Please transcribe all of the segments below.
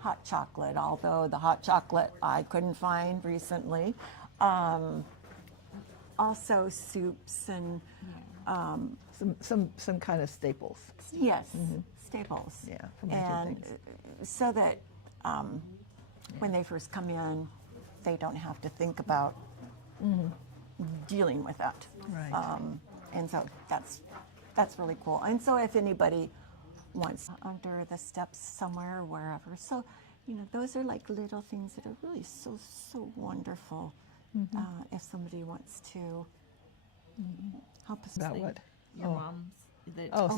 hot chocolate, although the hot chocolate I couldn't find recently. Also soups and some kind of staples. yes, staples. Yeah, for making and things. so that when they first come in, they don't have to think about dealing with that. Right. And so that's really cool. And so if anybody wants under the steps somewhere or wherever, so those are like little things that are really so wonderful. If somebody wants to help us. About what? Your mom's.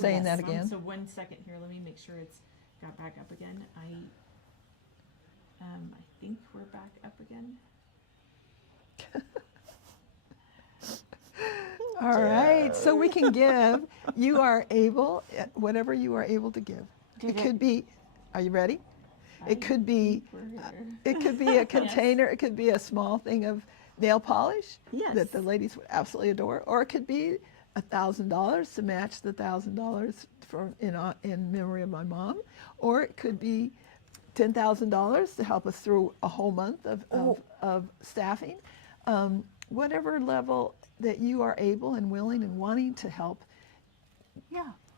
Saying yes. that again. So 1 second here. Let me make sure it's got back up again. I think we're back up again. All right, so we can give. You are able, whatever you are able to give. It could be. Are you ready? It could be. It could be a container. It could be a small thing of nail polish that the ladies would absolutely adore, or it could be $1,000 to match the $1,000 for in memory of my mom, or it could be $10,000 to help us through a whole month of staffing. Whatever level that you are able and willing and wanting to help,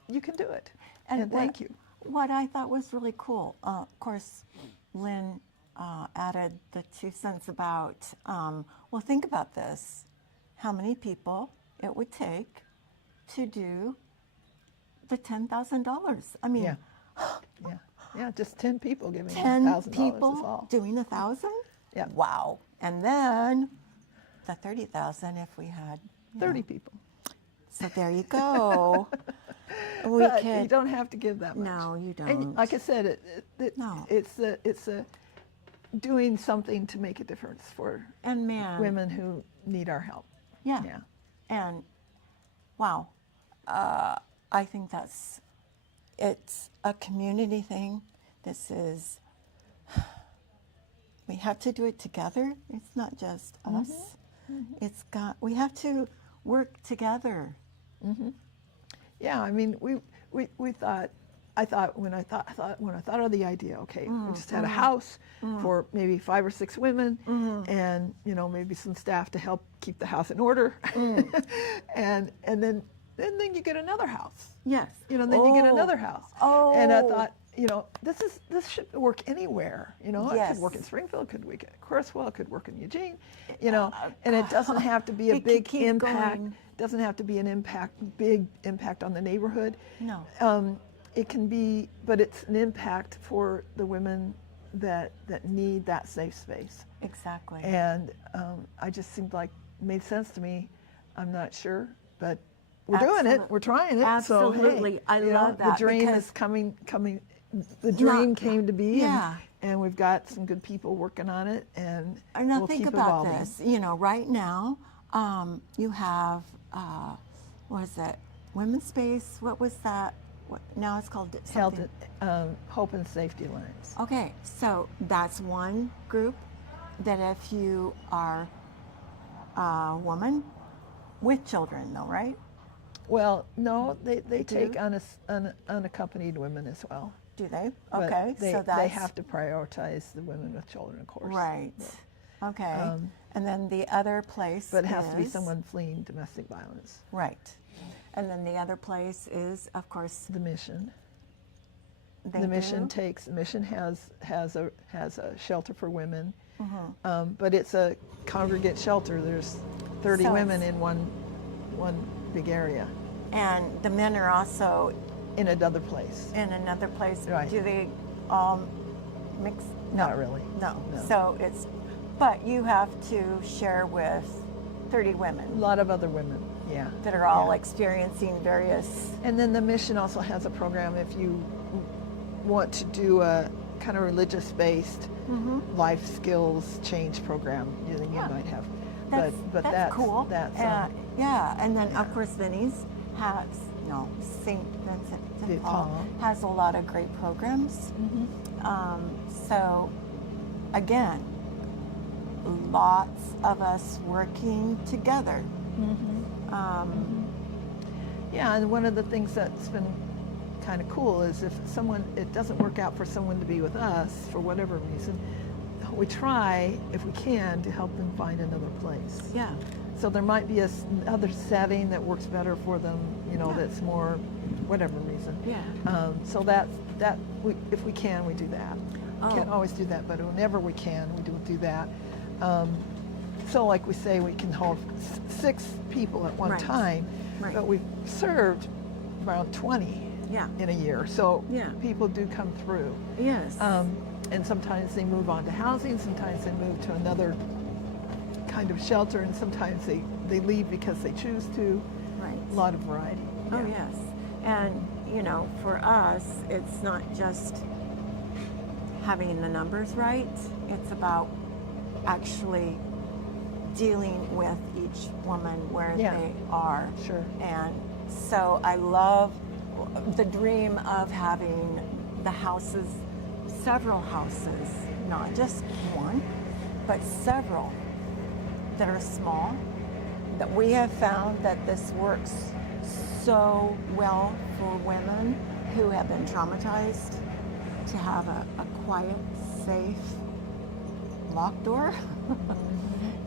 you can do it. And thank you. What I thought was really cool, of course, Lynn added the 2 cents about, well, think about this, how many people it would take to do the $10,000. I mean, yeah, just 10 people giving 10 $1,000 is people all. doing 1,000? Yeah. Wow. And then the 30,000 if we had 30 people. So there you go. But you don't have to give that much. No, you don't. And like I said, No. it's a doing something to make a difference for And man, women who need our help. Yeah. Yeah. And wow, I think it's a community thing. This is, we have to do it together. It's not just us. We have to work together. Yeah, I mean, we thought. When I thought of the idea, okay, we just had a house for maybe 5 or 6 women, and maybe some staff to help keep the house in order, and then you get another house. Yes. Then you get another house. Oh. And I thought, this should work anywhere. It Yes. could work in Springfield, could work at Corswell, it could work in Eugene, and it doesn't have to be a It could big keep impact. going. Doesn't have to be big impact on the neighborhood. No. It can be, but it's an impact for the women that need that safe space. Exactly. And I just seemed like made sense to me. I'm not sure, but we're doing it. We're trying it. Absolutely. So, hey, I love that. The dream because is coming. The dream came to be. Yeah. And we've got some good people working on it, and now we'll think keep about evolving. this. Right now, you have what is it? Women's Space. What was that? Now it's called something. Hope and Safety Alliance. Okay, so that's one group that if you are woman with children, though, right? Well, no, they take unaccompanied women as well. Do they? But Okay, so that's they have to prioritize the women with children, of course. right. But, okay, and then the other place. but it has to be is- someone fleeing domestic violence. Right, and then the other place is, of course, The mission. they The mission do? the mission has a shelter for women, Mm-hmm. but it's a congregate shelter. There's 30 So women it's- in one big area And the men are also in another place. in another place. Right. Do they all mix? No. Not really. No. No. So but you have to share with 30 A women lot of other women, yeah. that are all yeah. experiencing various. And then the mission also has a program if you want to do a kind of religious-based life skills change program. You Yeah. might have. That's, but that's cool. That's yeah, and then of course Vinny's has St. Vincent de De Paul Paul. has a lot of great programs. So again, lots of us working together. Yeah, and one of the things that's been kind of cool is if it doesn't work out for someone to be with us for whatever reason, we try, if we can, to help them find another place. Yeah. So there might be another setting that works better for them, that's more, whatever reason. Yeah. So if we can, we do that. Oh. Can't always do that, but whenever we can, we do that. So like we say, we can hold 6 people at one Right. time, Right. but we've served around 20 Yeah. in a year. So Yeah. people do come through. Yes. And sometimes they move on to housing, sometimes they move to another kind of shelter, and sometimes they leave because they choose to. Right. A lot of variety. Oh, Yeah. yes. And, for us, it's not just having the numbers right. It's about actually dealing with each woman where Yeah. they are. Sure. And so I love the dream of having the houses, several houses, not just one, but several that are small, that we have found that this works so well for women who have been traumatized to have a quiet, safe locked door.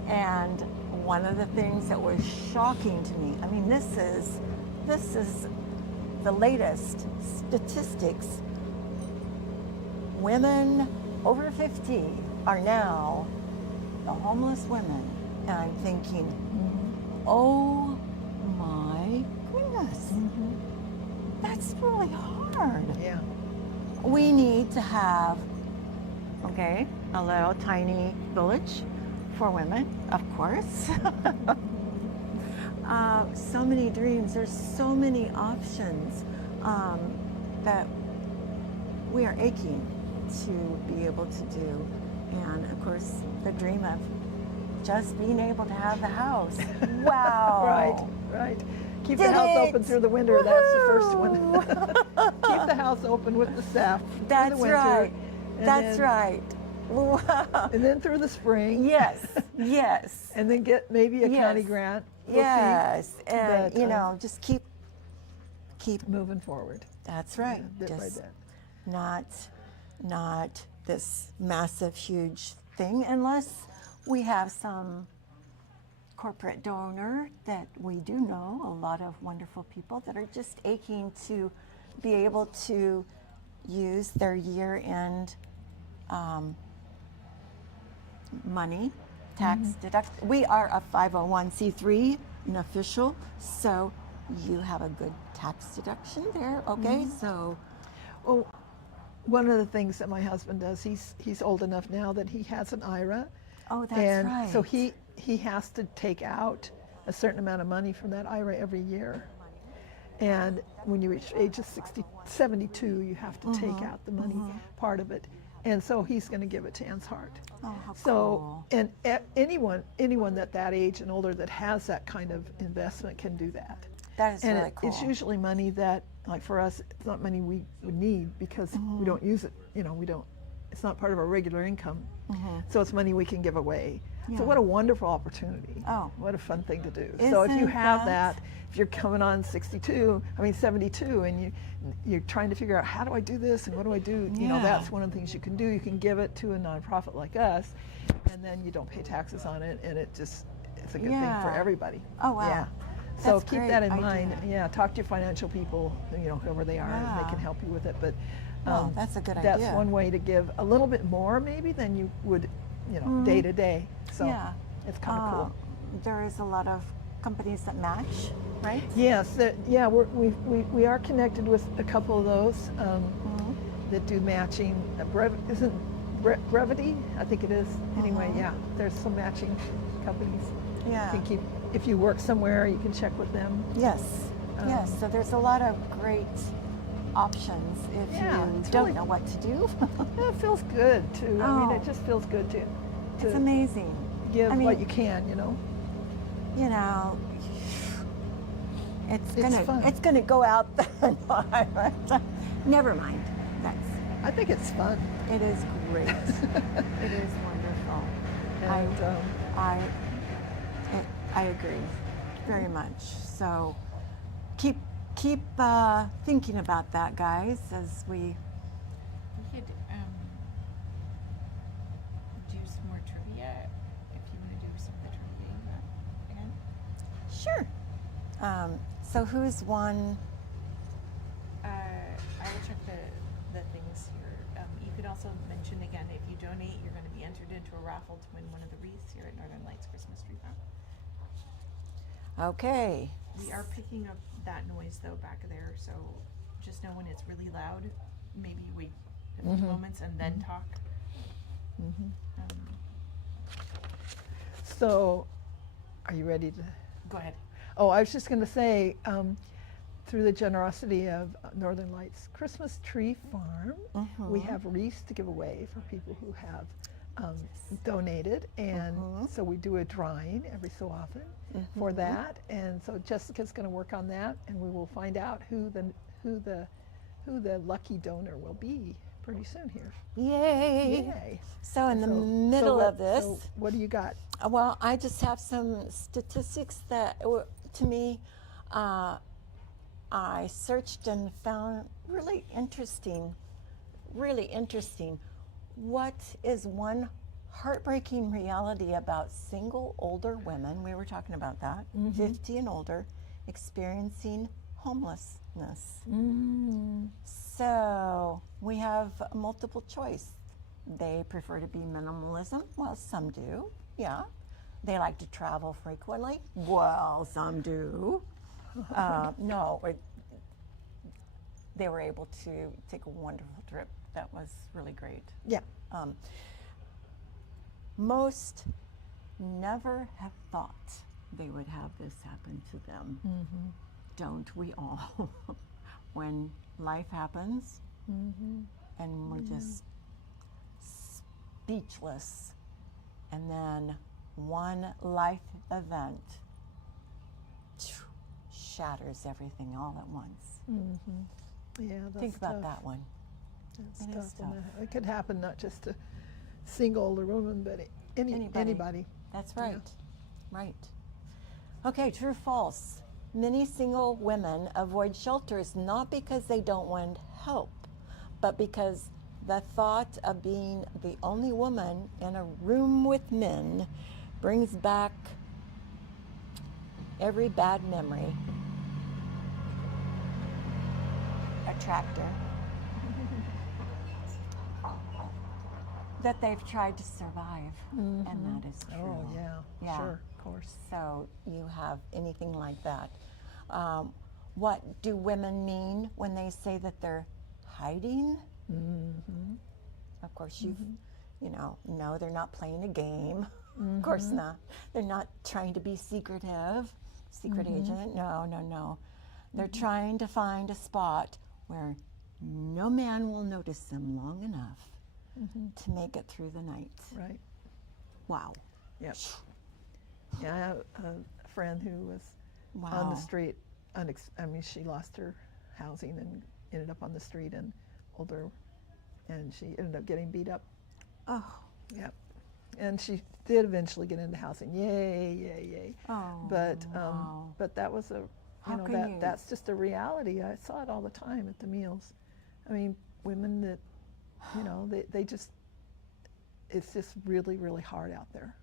And one of the things that was shocking to me, I mean, this is the latest statistics. Women over 50 are now the homeless women. And I'm thinking, oh my goodness, that's really hard. Yeah. We need to have, a little tiny village for women, of course. So many dreams, there's so many options that we are aching to be able to do. And of course, the dream of just being able to have the house. Wow. Right. Keep Did the house it. open through the winter. That's the first one. Keep the house open with the staff through That's the winter. right. and That's then- right. Wow. And then through the spring. Yes. Yes. And then get maybe a county Yes. grant. We'll see. Yes. And But, just keep. Moving forward. That's right. Bit by Just bit. not this massive, huge thing, unless we have some corporate donor that we do know, a lot of wonderful people that are just aching to be able to use their year-end money, tax deduct. We are a 501c3, an official, so you have a good tax deduction there, okay? So, Well, one of the things that my husband does, he's old enough now that he has an IRA. oh, that's And right. so he has to take out a certain amount of money from that IRA every year. And when you reach age of 72, you have to take out the money part of it. And so he's going to give it to Anne's Heart. Oh, how So, cool. and anyone that age and older that has that kind of investment can do that. That is And really cool. it's usually money that, like for us, it's not money we would need because we don't use it. We don't. It's not part of our regular income. So it's money we can give away. Yeah. So what a wonderful opportunity. Oh. What a fun thing to do. So if you Isn't have that- that, if you're coming on 72, and you're trying to figure out how do I do this and what do I do, Yeah. that's one of the things you can do. You can give it to a nonprofit like us, and then you don't pay taxes on it, and it's a good thing for Yeah. everybody. Oh, wow. Yeah. So That's keep great that in idea. mind. Yeah, talk to your financial people, whoever they are, and Yeah. they can help you with it. But Well, that's a good that's idea. one way to give a little bit more maybe than you would, day to day. So Yeah. it's kind of cool. There is a lot of companies that match, right? Yes, we are connected with a couple of those that do matching. Isn't Brevity? I think it is. Anyway, yeah, there's some matching companies. Yeah. You can keep, if you work somewhere, you can check with them. Yes. Yes. So there's a lot of great options if Yeah, you it's don't really- know what to do. Yeah, it feels good too. I mean, Oh. it just feels good to It's amazing. give I mean, what you can. It's gonna go out the Never mind. I think it's fun. It is great. It is wonderful. And, I agree very much. So keep keep thinking about that, guys, as we. We could do some more trivia if you want to do some of the trivia again. Sure. So who's won? I will check the things here. You could also mention again, if you donate, you're going to be entered into a raffle to win one of the wreaths here at Northern Lights Christmas Tree Farm. Okay. We are picking up that noise though back there, so just know when it's really loud, maybe wait a few moments and then talk. So, are you ready to? Go ahead. Oh, I was just going to say, through the generosity of Northern Lights Christmas Tree Farm, we have wreaths to give away for people who have donated, and so we do a drawing every so often for that. And so Jessica's going to work on that, and we will find out who the lucky donor will be pretty soon here. Yay! Yay! So in the middle of this, So what do you got? well, I just have some statistics that, to me, I searched and found really interesting. What is one heartbreaking reality about single older women? We were talking about that, 50 and older, experiencing homelessness. So we have multiple choice. They prefer to be minimalism. Well, some do. Yeah. They like to travel frequently. Well, some do. No, they were able to take a wonderful trip. That was really great. Yeah. Most never have thought they would have this happen to them. Don't we all? When life happens and we're just speechless, and then one life event shatters everything all at once. Yeah, that's Think about tough. that one. That's It tough. is And, tough. it could happen not just to single older women, but anybody. That's right. Right. Okay, true, false. Many single women avoid shelters not because they don't want help, but because the thought of being the only woman in a room with men brings back every bad memory. A tractor. That they've tried to survive, and that is true. Oh, yeah, sure, of course. So you have anything like that. What do women mean when they say that they're hiding? Of course, no, they're not playing a game. Of course not. They're not trying to be secret agent. No. They're trying to find a spot where no man will notice them long enough to make it through the night. Right. Wow. Yep. Yeah, I have a friend who was on the street. She lost her housing and ended up on the street, and she ended up getting beat up. Oh. Yep. And she did eventually get into housing. Yay. Oh. But but that was that's just a reality. I saw it all the time at the meals. I mean, women that they just, it's just really, really hard out there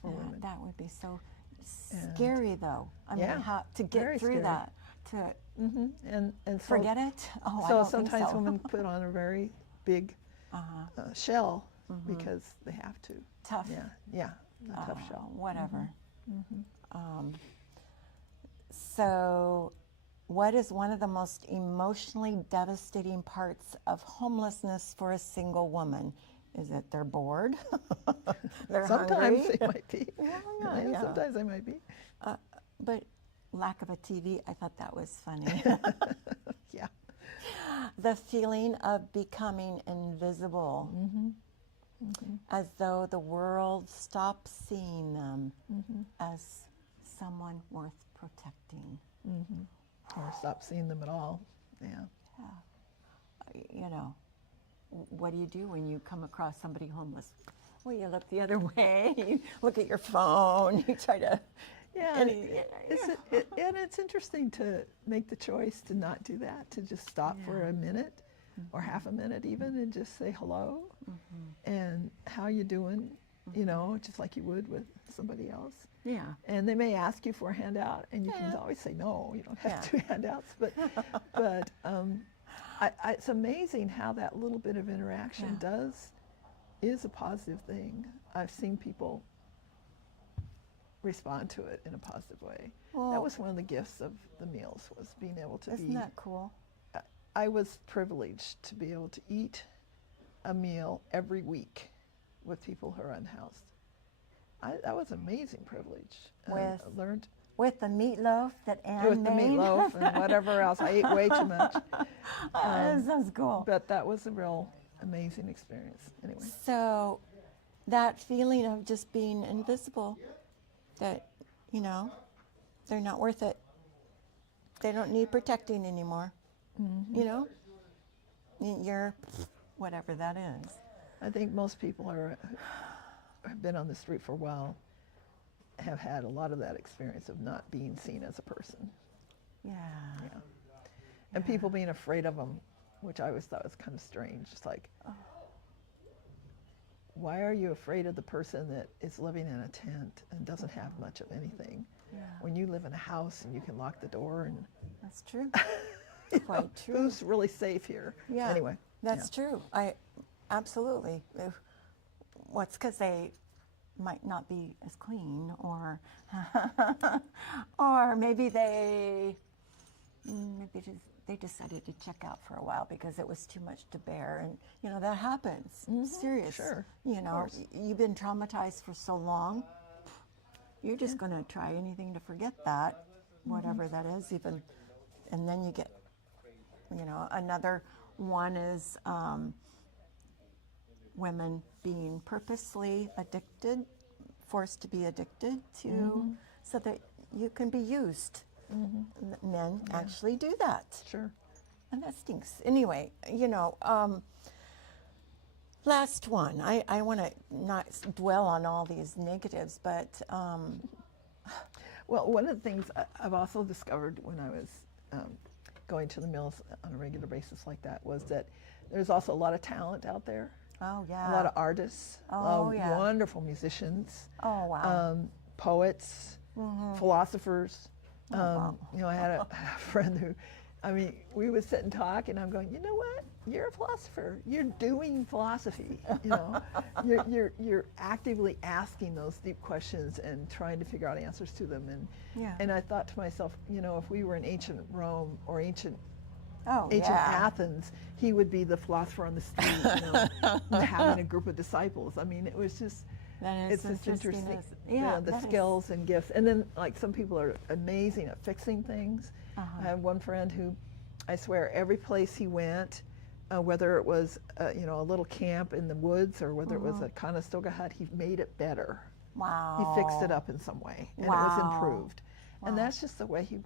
for women. That would be so scary, though. I mean, how to get very through scary. that, to And so, forget it. Oh, I so don't sometimes think so. women put on a very big shell because they have to. Tough. Yeah, a tough shell. Whatever. So, what is one of the most emotionally devastating parts of homelessness for a single woman? Is it they're bored? They're Sometimes hungry? they might be. Yeah. Sometimes they might be. But lack of a TV, I thought that was funny. Yeah. The feeling of becoming invisible, as though the world stops seeing them as someone worth protecting. Or stop seeing them at all. Yeah. What do you do when you come across somebody homeless? Well, you look the other way, you look at your phone, you try to Yeah, and it's interesting to make the choice to not do that, to just stop for a minute or half a minute even and just say hello and how you doing, you know, just like you would with somebody else. Yeah. And they may ask you for a handout, and you can always say no, you don't have 2 handouts. But it's amazing how that little bit of interaction is a positive thing. I've seen people respond to it in a positive way. Well, that was one of the gifts of the meals, was being able to isn't that cool? I was privileged to be able to eat a meal every week with people who are unhoused. That was an amazing privilege. I learned with the meatloaf that Anne with made. the meatloaf and whatever else. I ate way too much. That sounds cool. But that was a real amazing experience. Anyway. So that feeling of just being invisible, that, you know, they're not worth it. They don't need protecting anymore. You know? You're whatever that is. I think most people have been on the street for a while, have had a lot of that experience of not being seen as a person. Yeah. And people being afraid of them, which I always thought was kind of strange. It's like, why are you afraid of the person that is living in a tent and doesn't have much of anything when you live in a house and you can lock the door? And that's true. Quite true. Who's really safe here? Yeah. Anyway. That's true. Absolutely. What's because they might not be as clean, or or maybe they decided to check out for a while because it was too much to bear, and you know that happens. Serious. Sure. You know, you've been traumatized for so long. You're just going to try anything to forget that, whatever that is, even, and then you get, you know, another one is women being purposely addicted, forced to be addicted to, so that you can be used. Men actually do that. Sure. And that stinks. Anyway, you know, last one. I want to not dwell on all these negatives, but... Well, one of the things I've also discovered when I was going to the mills on a regular basis like that was that there's also a lot of talent out there. Oh, yeah. A lot of artists, wonderful musicians, poets, philosophers. You know, I had a friend who, I mean, we would sit and talk, and I'm going, you know what? You're a philosopher. You're doing philosophy. You know, you're actively asking those deep questions and trying to figure out answers to them. And I thought to myself, you know, if we were in ancient Rome or ancient Athens, he would be the philosopher on the street, you know, having a group of disciples. I mean, it was just, it's just interesting. The skills and gifts. And then, like, some people are amazing at fixing things. I have one friend who, I swear, every place he went, whether it was, you know, a little camp in the woods or whether it was a Conestoga hut, he made it better. Wow. He fixed it up in some way, and it was improved. And that's just the way he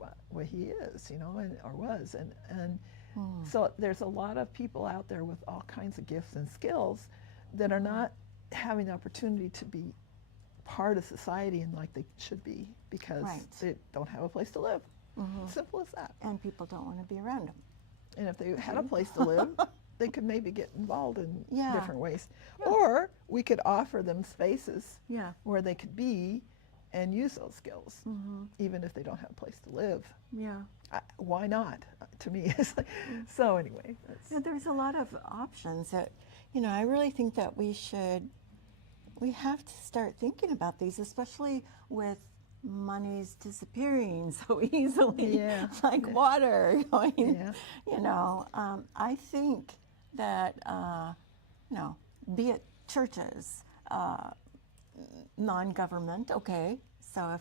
is, you know, or was. And so there's a lot of people out there with all kinds of gifts and skills that are not having the opportunity to be part of society and like they should be because they don't have a place to live. Simple as that. And people don't want to be around them. And if they had a place to live, they could maybe get involved in different ways. Or we could offer them spaces where they could be and use those skills, even if they don't have a place to live. Yeah. Why not? To me, it's like, so anyway. There's a lot of options that, you know, I really think that we have to start thinking about these, especially with money's disappearing so easily, like water going, you know. I think that, you know, be it churches, non-government, okay, so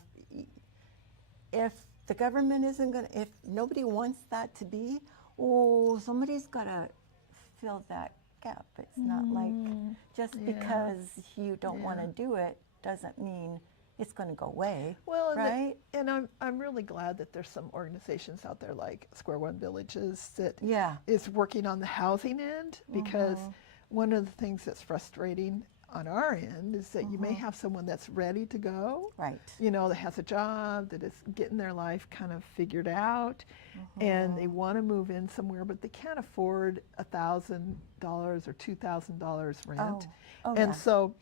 if the government isn't going to, if nobody wants that to be, somebody's got to fill that gap. It's not like just because you don't want to do it doesn't mean it's going to go away. Well, right? And I'm really glad that there's some organizations out there like Square One Villages that is working on the housing end, because one of the things that's frustrating on our end is that you may have someone that's ready to go, Right. that has a job, that is getting their life kind of figured out, and they want to move in somewhere, but they can't afford $1,000 or $2,000 rent. Oh, And yeah. so,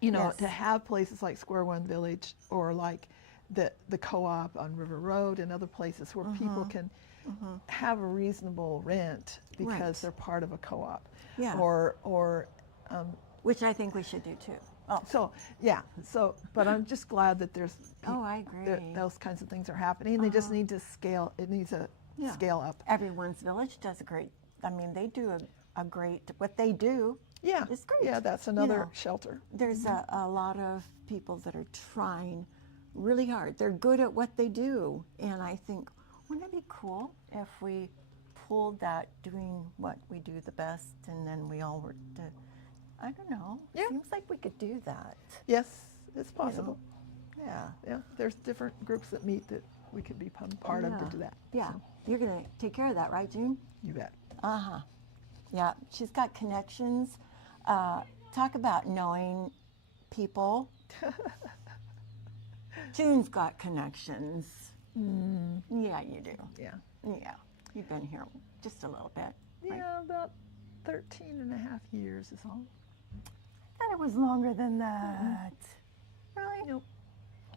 Yes. to have places like Square One Village or like the co-op on River Road and other places where people can have a reasonable rent because Right. they're part of a co-op. Yeah. Or Which I think we should do too. Oh, so but I'm just glad that there's Oh, I agree. those kinds of things are happening. They just need to scale. It needs to Yeah. scale up. Everyone's Village does a great, I mean, they do a great, what they do Yeah, is great. yeah, that's You another know, shelter. There's a lot of people that are trying really hard. They're good at what they do. And I think, wouldn't it be cool if we pulled that doing what we do the best and then we all worked to, I don't know. Yeah. Seems like we could do that. Yes, it's possible. Yeah. Yeah, there's different groups that meet that we could be part of to do that. Yeah. So, You're going to take care of that, right, June? you bet. Uh-huh. Yeah, she's got connections. Talk about knowing people. June's got connections. Yeah, you do. Yeah. Yeah, you've been here just a little bit. Right? Yeah, about 13 and a half years is all. I thought it was longer than that. Really? Nope,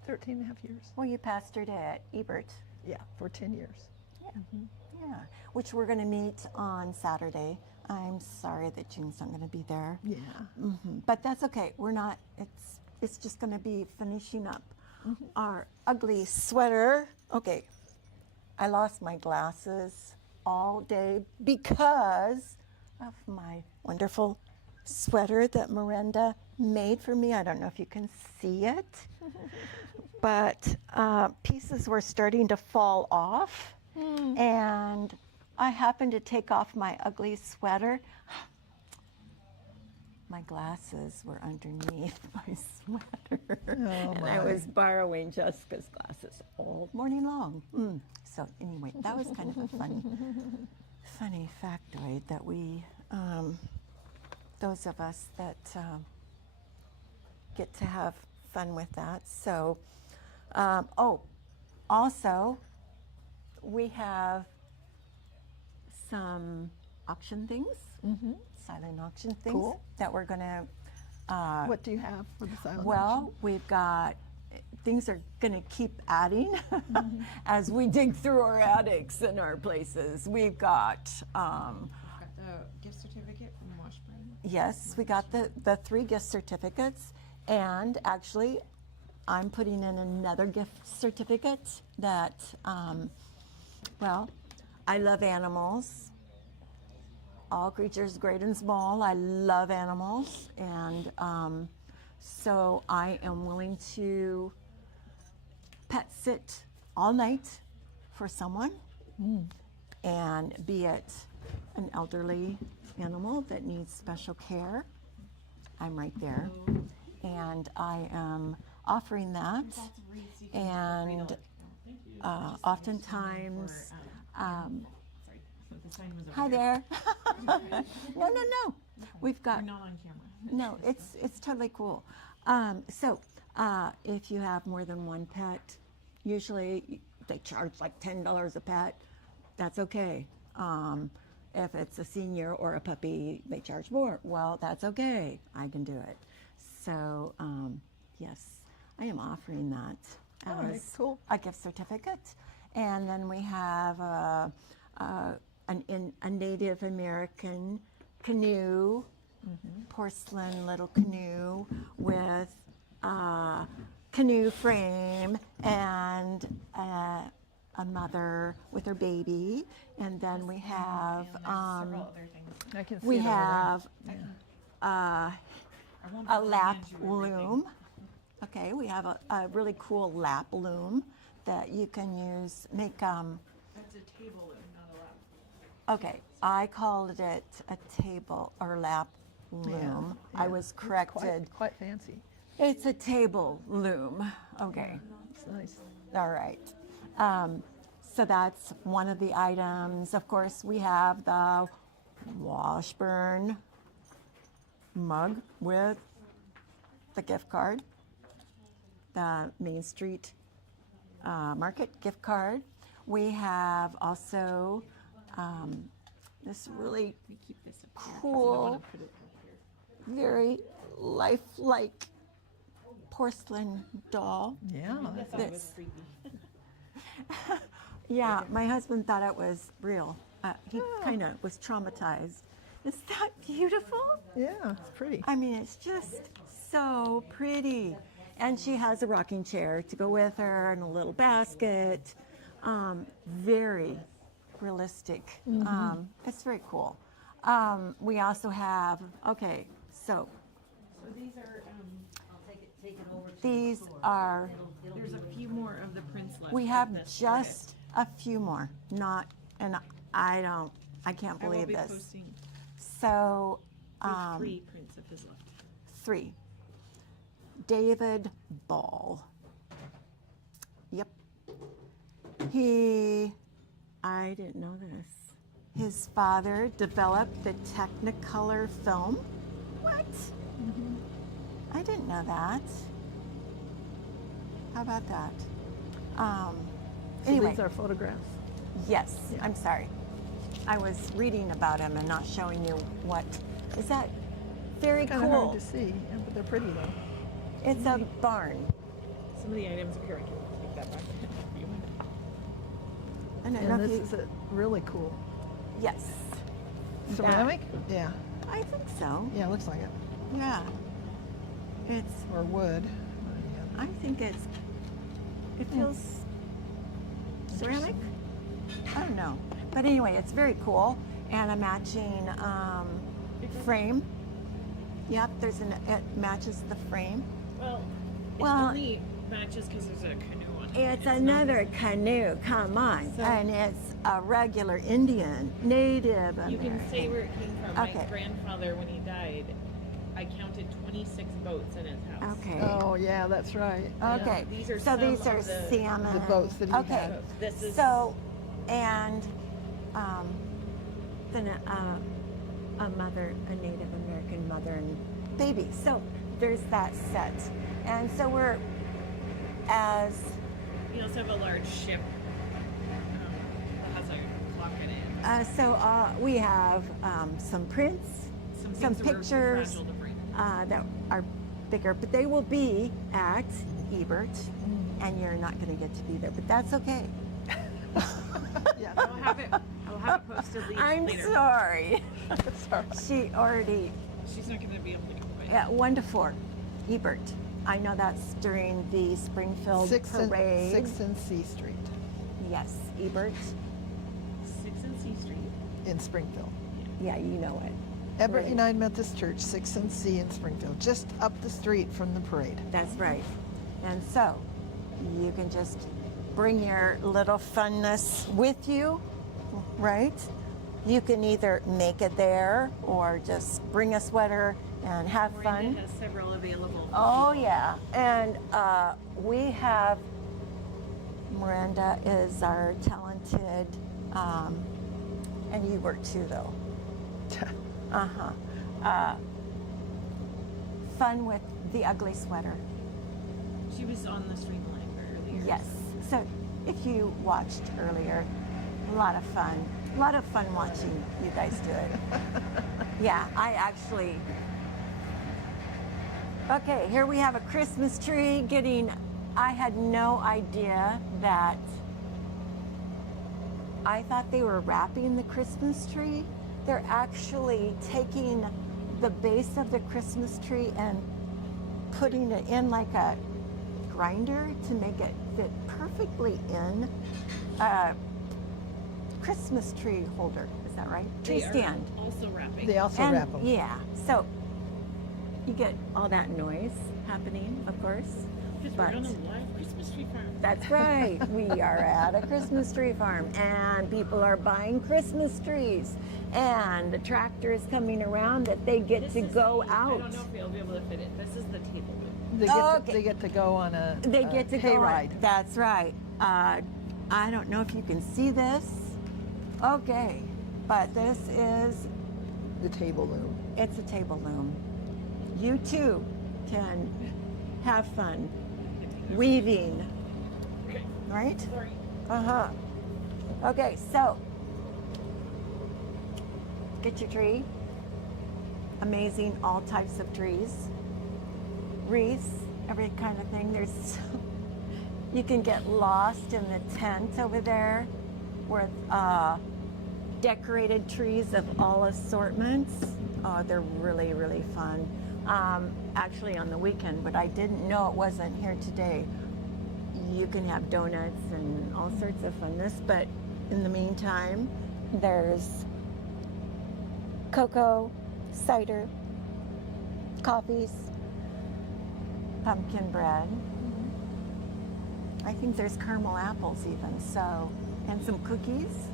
13 and a half years. Well, you pastored at Ebert. Yeah, for 10 years. Yeah, which we're going to meet on Saturday. I'm sorry that June's not going to be there. Yeah. But that's okay. We're not, it's just going to be finishing up our ugly sweater. Okay, I lost my glasses all day because of my wonderful sweater that Miranda made for me. I don't know if you can see it, but pieces were starting to fall off. And I happened to take off my ugly sweater. My glasses were underneath my sweater. And I was borrowing Jessica's glasses all morning long. So anyway, that was kind of a funny factoid that we, those of us that get to have fun with that. So, also, we have some auction things, silent auction things Cool. that we're going to. What do you have for the silent Well, we've got things are going to keep adding as we dig through our attics and our places. We've got. Got the gift certificate from Washburn. Yes, we got the 3 gift certificates, and actually, I'm putting in another gift certificate that, well, I love animals. All creatures, great and small. I love animals, and so I am willing to pet sit all night for someone, and be it an elderly animal that needs special care, I'm right there. And I am offering that. And oftentimes, hi there. No. We've got, We're not on camera. no, it's totally cool. So if you have more than one pet, usually they charge like $10 a pet. That's okay. If it's a senior or a puppy, they charge more. Well, that's okay. I can do it. So yes, I am offering that All right, as cool. a gift certificate. And then we have a Native American canoe, porcelain little canoe with a canoe frame and a mother with her baby. And then we have Several other things. I can see we it over there. have I won't a be lap lying to you everything. loom. Okay, we have a really cool lap loom that you can use, make, That's a table loom, not a lap. okay, I called it a table or lap loom. I was corrected. Quite fancy. It's a table loom. Okay, It's nice. all right. So that's one of the items. Of course, we have the Washburn mug with the gift card, the Main Street Market gift card. We have also this really We keep this up here 'cause I cool, wanna put it up here. very lifelike porcelain doll. Yeah. I thought it was This. creepy. Yeah, my husband thought it was real. He kind of was traumatized. Is that beautiful? Yeah, it's pretty. I mean, it's just so pretty. And she has a rocking chair to go with her and a little basket. Very realistic. It's very cool. We also have, okay, so So these are, these are, there's a few more of the prints left. we of have this just a few more, not, and I can't artist. I will believe be this. posting So, the 3 prints of his left. 3. David Ball. Yep. I didn't know this. His father developed the Technicolor film. What? I didn't know that. How about that? So Anyway, these are photographs. yes, I'm sorry. I was reading about him and not showing you what. Is that very Kind of cool? hard to see, yeah, but they're pretty though. It's a barn. Some of the items up here, I can take that back. if you want. I don't know And if this you, is a really cool yes. ceramic. Yeah, I think so. yeah, looks like it. Yeah. It's, Or wood. I think it feels ceramic. I don't know. But anyway, it's very cool. And a matching frame. Yep, it matches the frame. Well, it Well- only matches because there's a canoe on it. It's not- another canoe, come on. So- And it's a regular Indian, Native You can say American. where it came from. Okay. My grandfather, when he died, I counted 26 boats in his house. Okay. Oh, yeah, that's right. Okay. These are So some these are of the- salmon. The boats that he Okay. had. This is So, and then a mother, a Native American mother and baby. So there's that set. And so we're, as, We also have a large ship that has a clock in it. we have some prints, some things that were too pictures fragile to bring. that are bigger, but they will be at Ebert, and you're not going to get to be there, but that's okay. Yeah. I'll have it posted I'm later. sorry. Sorry. She already, She's not going to be able to come by. yeah, 1 to 4, Ebert. I know that's during the Springfield 6 parade. and C Street Yes, Ebert. 6 and C Street. in Springfield. Yeah, you know it. Everett Right. United Methodist Church, 6 and C in Springfield, just up the street from the parade. That's right. And so you can just bring your little funness with you, right? You can either make it there or just bring a sweater and have fun. Miranda has several available. Oh, yeah. And we have, Miranda is our talented, and you were too, though. Fun with the ugly sweater. She was on the stream live earlier. Yes. So if you watched earlier, a lot of fun. A lot of fun watching you guys do it. Yeah, I actually. Okay, here we have a Christmas tree getting. I had no idea that. I thought they were wrapping the Christmas tree. They're actually taking the base of the Christmas tree and putting it in like a grinder to make it fit perfectly in a Christmas tree holder. Is that right? Tree They are stand. also wrapping. They also And wrap them. yeah, so you get all that noise happening, of course. Because but we're on a live Christmas tree farm. that's right. We are at a Christmas tree farm, and people are buying Christmas trees, and the tractor is coming around that they get This to is go the- out. I don't know if we'll be able to fit it. This is the table booth. Okay. They get to go on a They get to hay go ride. on. That's right. I don't know if you can see this. Okay, but this is, The table loom. it's a table loom. You too can have fun weaving, right? Uh-huh. Okay, so get your tree. Amazing, all types of trees. Wreaths, every kind of thing. There's, you can get lost in the tent over there with decorated trees of all assortments. Oh, they're really, really fun. Actually on the weekend, but I didn't know it wasn't here today. You can have donuts and all sorts of funness, but in the meantime, there's cocoa, cider, coffees, pumpkin bread. I think there's caramel apples even, so, and some cookies.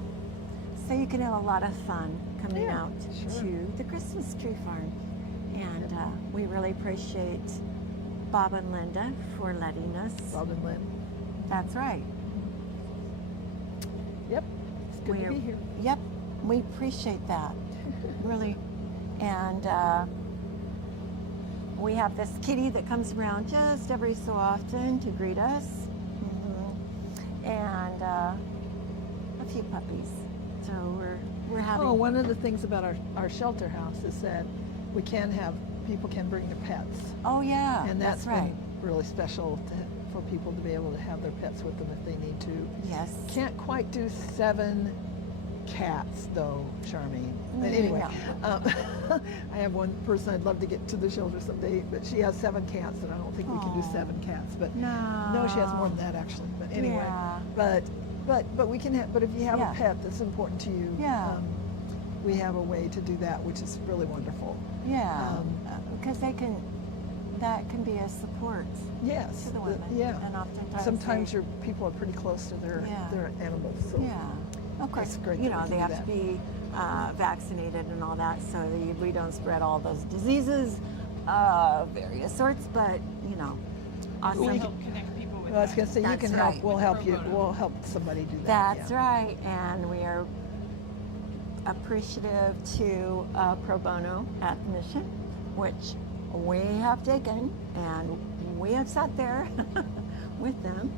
So you can have a lot of fun coming out to the Christmas tree farm. And we really appreciate Bob and Linda for letting us. Bob and Lynn. That's right. Yep. It's good to be here. Yep, we appreciate that, really. And we have this kitty that comes around just every so often to greet us. And a few puppies. So we're having. Oh, one of the things about our shelter house is that we can have, people can bring their pets. Oh yeah, And that's right. been really special for people to be able to have their pets with them if they need to. Yes. Can't quite do 7 cats though, Charmaine. But anyway, I have one person I'd love to get to the shelter someday, but she has 7 cats, and I don't think we can do 7 cats. But no, she has more than that actually. But anyway, but we can have. But if you have a pet that's important to you, we have a way to do that, which is really wonderful. Yeah, because that can be a support. Yes. To the women. And oftentimes sometimes your people are pretty close to their animals. So of course, it's great you that know, we they can do have to that. be vaccinated and all that, so we don't spread all those diseases of various sorts. But you know, awesome. We help connect people with Well, I was going to say, you That's can right. help. We'll help you. We'll help somebody do that. That's right, and we are appreciative to pro bono at the mission, which we have taken, and we have sat there with them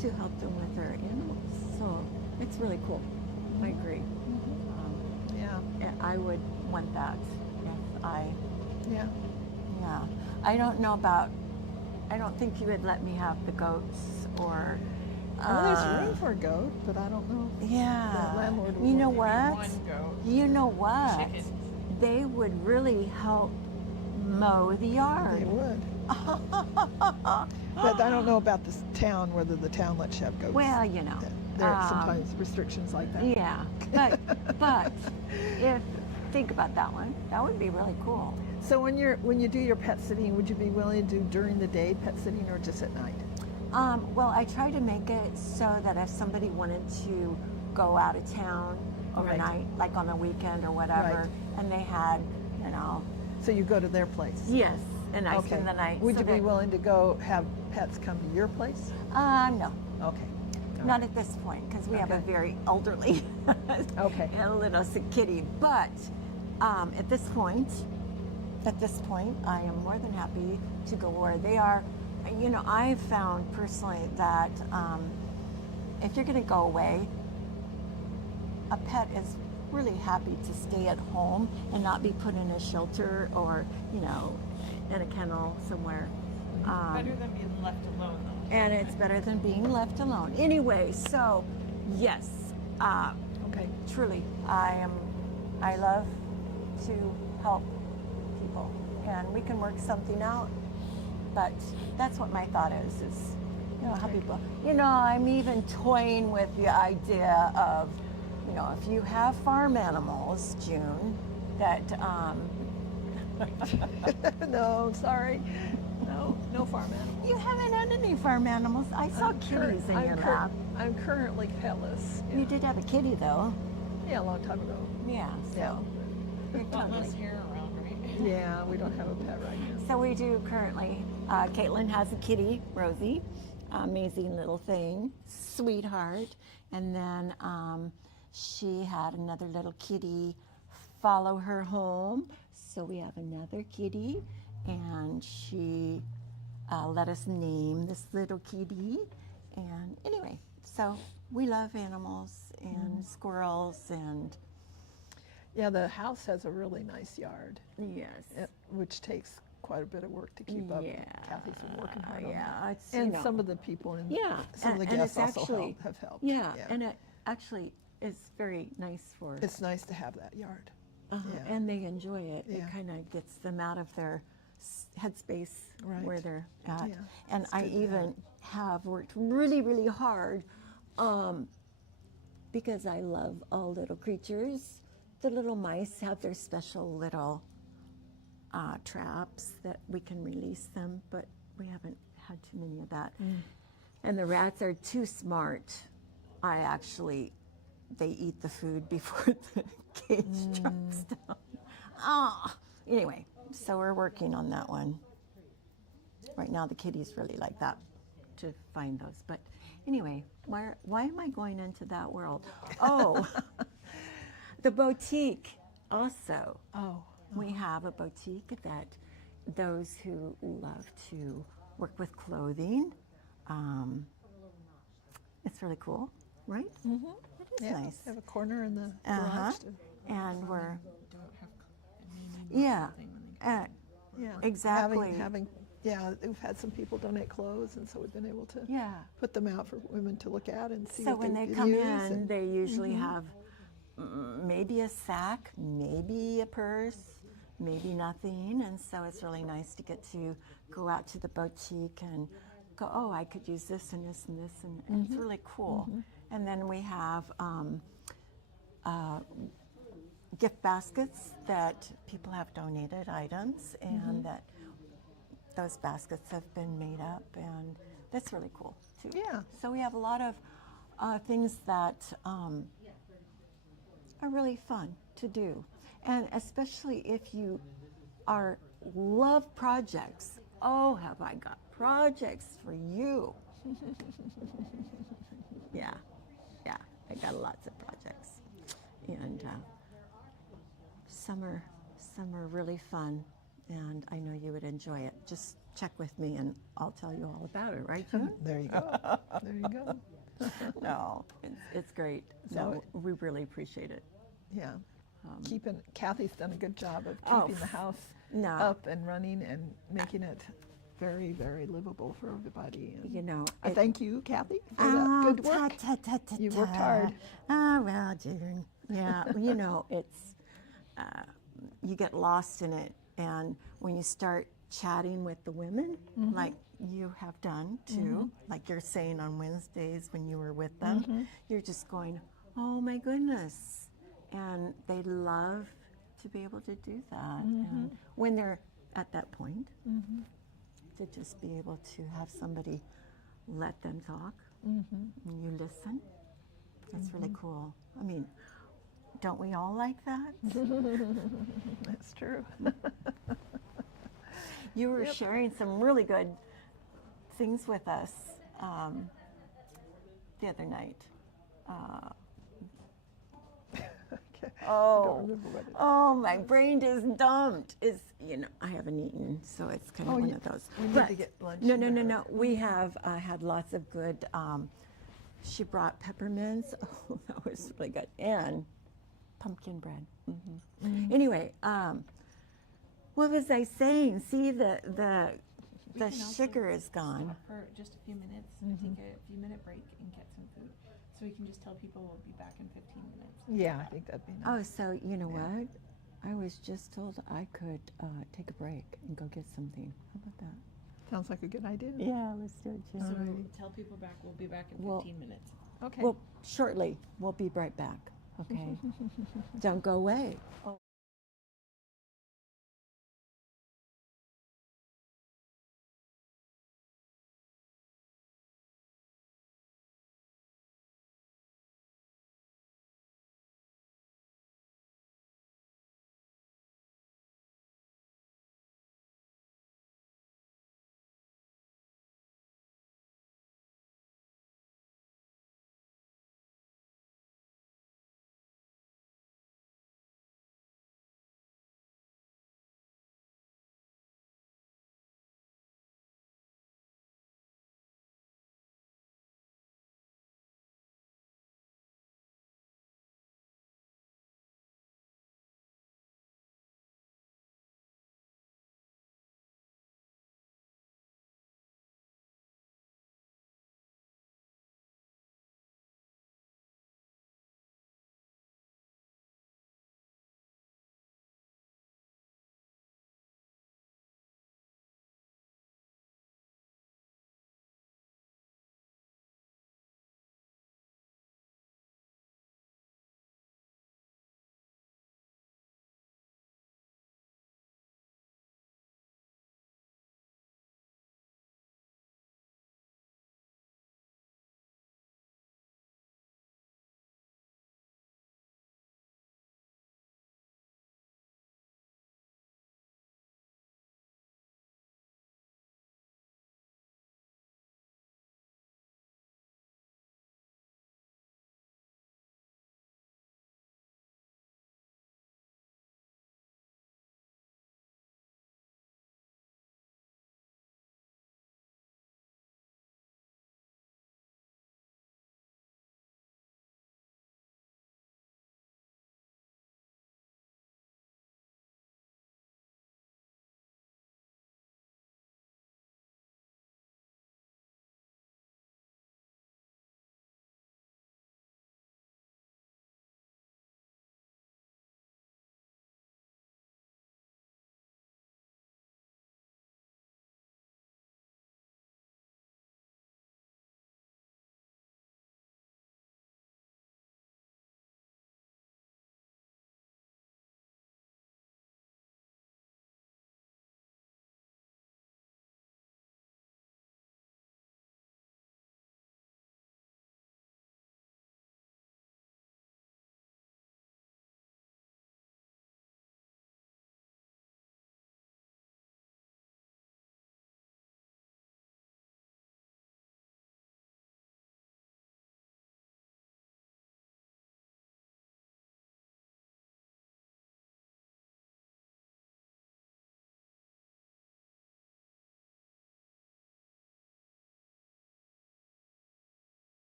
to help them with their animals. So it's really cool. I agree. I would want that if I. Yeah. I don't know about. I don't think you would let me have the goats or. Well, there's room for a goat, but I don't know. Yeah. The landlord would You know want what? one goat. You know what? Chicken. They would really help mow the yard. They would. But I don't know about this town, whether the town lets you have goats. Well, you know. There are sometimes restrictions like that. Yeah, but if think about that one, that would be really cool. So when you do your pet sitting, would you be willing to do during the day pet sitting or just at night? Well, I try to make it so that if somebody wanted to go out of town overnight, like on a weekend or whatever, and they had, you know. So you go to their place? Yes, and I spend the night. Would so you be willing to go have pets come to your place? No. Okay. Not at this point, because we have a very elderly, a little sick kitty. But at this point, I am more than happy to go where they are. You know, I've found personally that if you're going to go away, a pet is really happy to stay at home and not be put in a shelter or, you know, in a kennel somewhere. Better than being left alone, though. And it's better than being left alone. Anyway, so yes, truly, I love to help people, and we can work something out. But that's what my thought is you know, how people, you know, I'm even toying with the idea of, you know, if you have farm animals, June, that, No, sorry. No farm animals. you haven't had any farm animals. I saw kitties in your lap. I'm currently petless. You did have a kitty though. Yeah, a long time ago. Yeah, so you're Got totally. less hair around, right? Yeah, we don't have a pet right now. So we do currently. Caitlin has a kitty, Rosie, amazing little thing, sweetheart. And then she had another little kitty follow her home. So we have another kitty. and she let us name this little kitty. And anyway, so we love animals and squirrels and Yeah, the house has a really nice yard, yes. which takes quite a bit of work to keep up. Yeah, Kathy's been working hard on yeah, that. it's, And you know, some of the people in yeah, some of the and guests it's also actually, have helped. yeah, and it actually is very nice for It's nice to have that yard. Yeah. and they enjoy it. Yeah. It kind of gets them out of their headspace where Right. they're at. Yeah, And it's I good to have. even have worked really, really hard because I love all little creatures. The little mice have their special little traps that we can release them, but we haven't had too many of that. And the rats are too smart. They eat the food before the cage drops down. Ah, anyway, so we're working on that one. Right now, the kitties really like that to find those. But anyway, why am I going into that world? Oh, the boutique also. Oh, We have a boutique that those who love to work with clothing, it's really cool, right? Mm-hmm. It is yeah. nice. Have a corner in the Uh-huh. garage. And we're, Don't have a name yeah, thing when they Yeah. exactly. Yeah, we've had some people donate clothes, and so we've been able to Yeah. put them out for women to look at and see So what when they could come use. in, And they usually have maybe a sack, maybe a purse, maybe nothing. And so it's really nice to get to go out to the boutique and go, oh, I could use this and this and this. And it's really cool. And then we have gift baskets that people have donated items and that those baskets have been made up. And that's really cool, too. Yeah. So we have a lot of things that are really fun to do, and especially if you love projects. Oh, have I got projects for you? Yeah, I got lots of projects, and some are really fun, and I know you would enjoy it. Just check with me, and I'll tell you all about it. Right, June? there you go. There you go. No, it's great. No, we really appreciate it. Yeah. Kathy's done a good job of Oh, keeping the house no. up and running and making it very, very livable for everybody. And You know, I thank you, Kathy, for that good work. You worked hard. Ah, well, June. Yeah, you know, it's you get lost in it, and when you start chatting with the women, like you have done too, like you're saying on Wednesdays when you were with them, you're just going, oh my goodness, and they love to be able to do that, and when they're at that point, to just be able to have somebody let them talk, and you listen. That's really cool. I mean, don't we all like that? That's true. You were sharing some really good things with us the other night. Okay. I Oh, don't remember what it is. oh, my brain is dumped. I haven't eaten, so it's kind of one yeah. of those. We need But to get lunch No, in no, no, there. no. We have had lots of good. She brought peppermints. Oh, that was really good, and pumpkin bread. Anyway, what was I saying? See, the We can also sugar is gone. stop for just a few minutes, take a few minute break and get some food. So we can just tell people we'll be back in 15 minutes. Yeah, I think that'd be nice. Oh, so you know what? I was just told I could take a break and go get something. How about that? Sounds like a good idea. Yeah, let's do it, Jim. So tell people we'll be back in 15 minutes. Okay. Well, shortly. We'll be right back. Okay. Don't go away. Oh.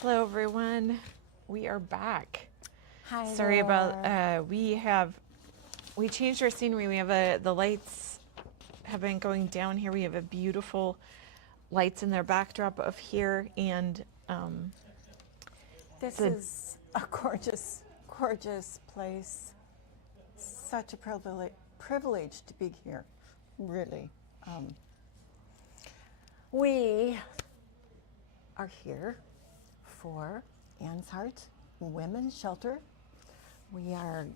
Hello, everyone. We are back. Hi Sorry about there. we changed our scenery. We have the lights have been going down here. We have a beautiful lights in their backdrop of here, and This is a gorgeous, gorgeous place. Such a privilege to be here, really. We are here for Anne's Heart Women's Shelter. We are,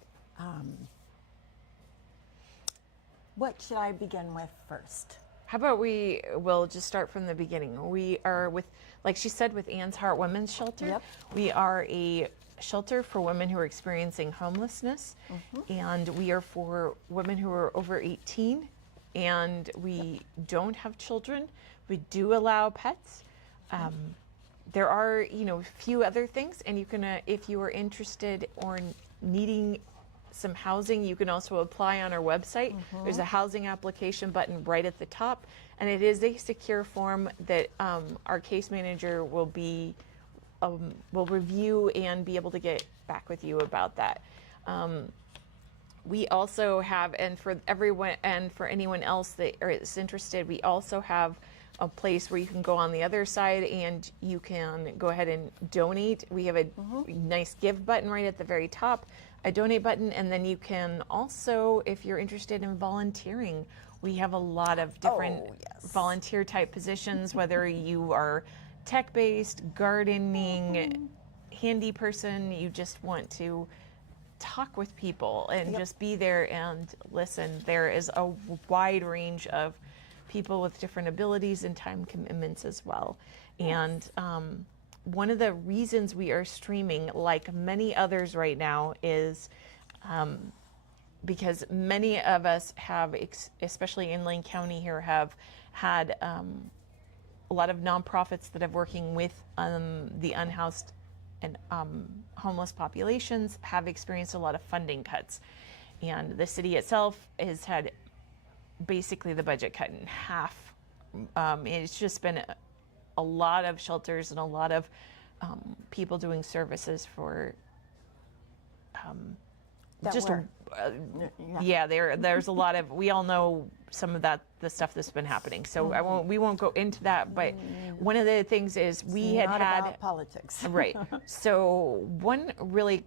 what should I begin with first? how about we will just start from the beginning. We are with, like she said, with Anne's Heart Women's Shelter. Yep. We are a shelter for women who are experiencing homelessness, and we are for women who are over 18, and we don't have children. We do allow pets. There are, a few other things, and you can, if you are interested or needing some housing, you can also apply on our website. There's a housing application button right at the top, and it is a secure form that our case manager will review and be able to get back with you about that. We also have, and for everyone, and for anyone else that is interested, we also have a place where you can go on the other side and you can go ahead and donate. We have a nice give button right at the very top, a donate button, and then you can also, if you're interested in volunteering, we have a lot of different volunteer type positions, whether you are tech-based, gardening, handy person, you just want to talk with people and just be there and listen. There is a wide range of people with different abilities and time commitments as well. And one of the reasons we are streaming, like many others right now, is because many of us have, especially in Lane County here, have had a lot of nonprofits that are working with the unhoused and homeless populations have experienced a lot of funding cuts. And the city itself has had basically the budget cut in half. It's just been a lot of shelters and a lot of people doing services for there's a lot of, we all know some of the stuff that's been happening, so we won't go into that, but one of the things is we Not had about politics. right. So one really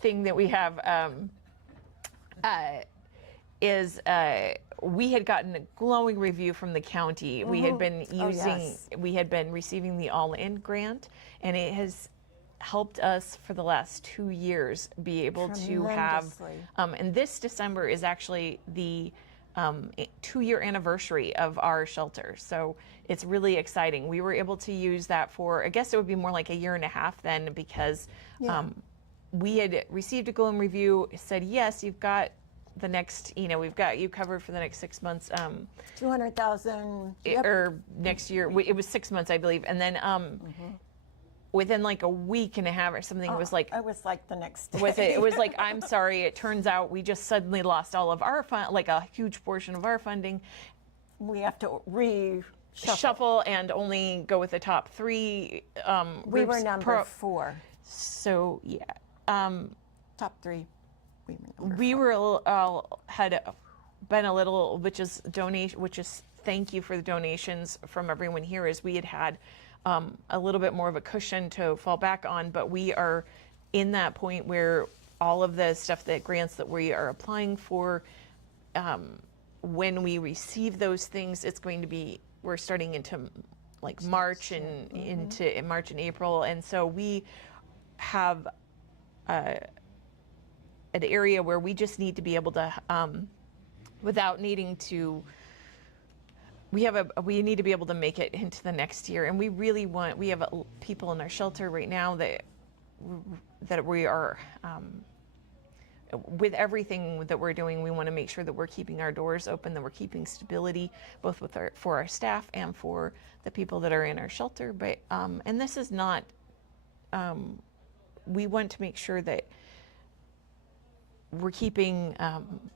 thing that we have is we had gotten a glowing review from the county. We had been we had been receiving the All-In grant, and it has helped us for the last 2 years be able to have, and this December is actually the 2-year anniversary of our shelter. So it's really exciting. We were able to use that for, I guess it would be more like 1.5 years then, because we had received a glowing review, said, yes, you've got the next, we've got you covered for the next 6 months. 200,000. Or next year, it was 6 months, I believe. And then within like a week and a half or something, it was like the next day. it was like, I'm sorry, it turns out we just suddenly lost all of our fund, like a huge portion of our funding. We have to reshuffle and only go with the top 3 we were groups number 4. So yeah, Top 3. we were had been a little, which is thank you for the donations from everyone here, is we had a little bit more of a cushion to fall back on, but we are in that point where all of the stuff, that grants that we are applying for, when we receive those things, it's going to be, we're starting into like March and into March and April, and so we have an area where we just need to be able to, without needing to, we need to be able to make it into the next year, and we have people in our shelter right now that we are, with everything that we're doing, we want to make sure that we're keeping our doors open, that we're keeping stability, both for our staff and for the people that are in our shelter. But and this is not, we want to make sure that we're keeping,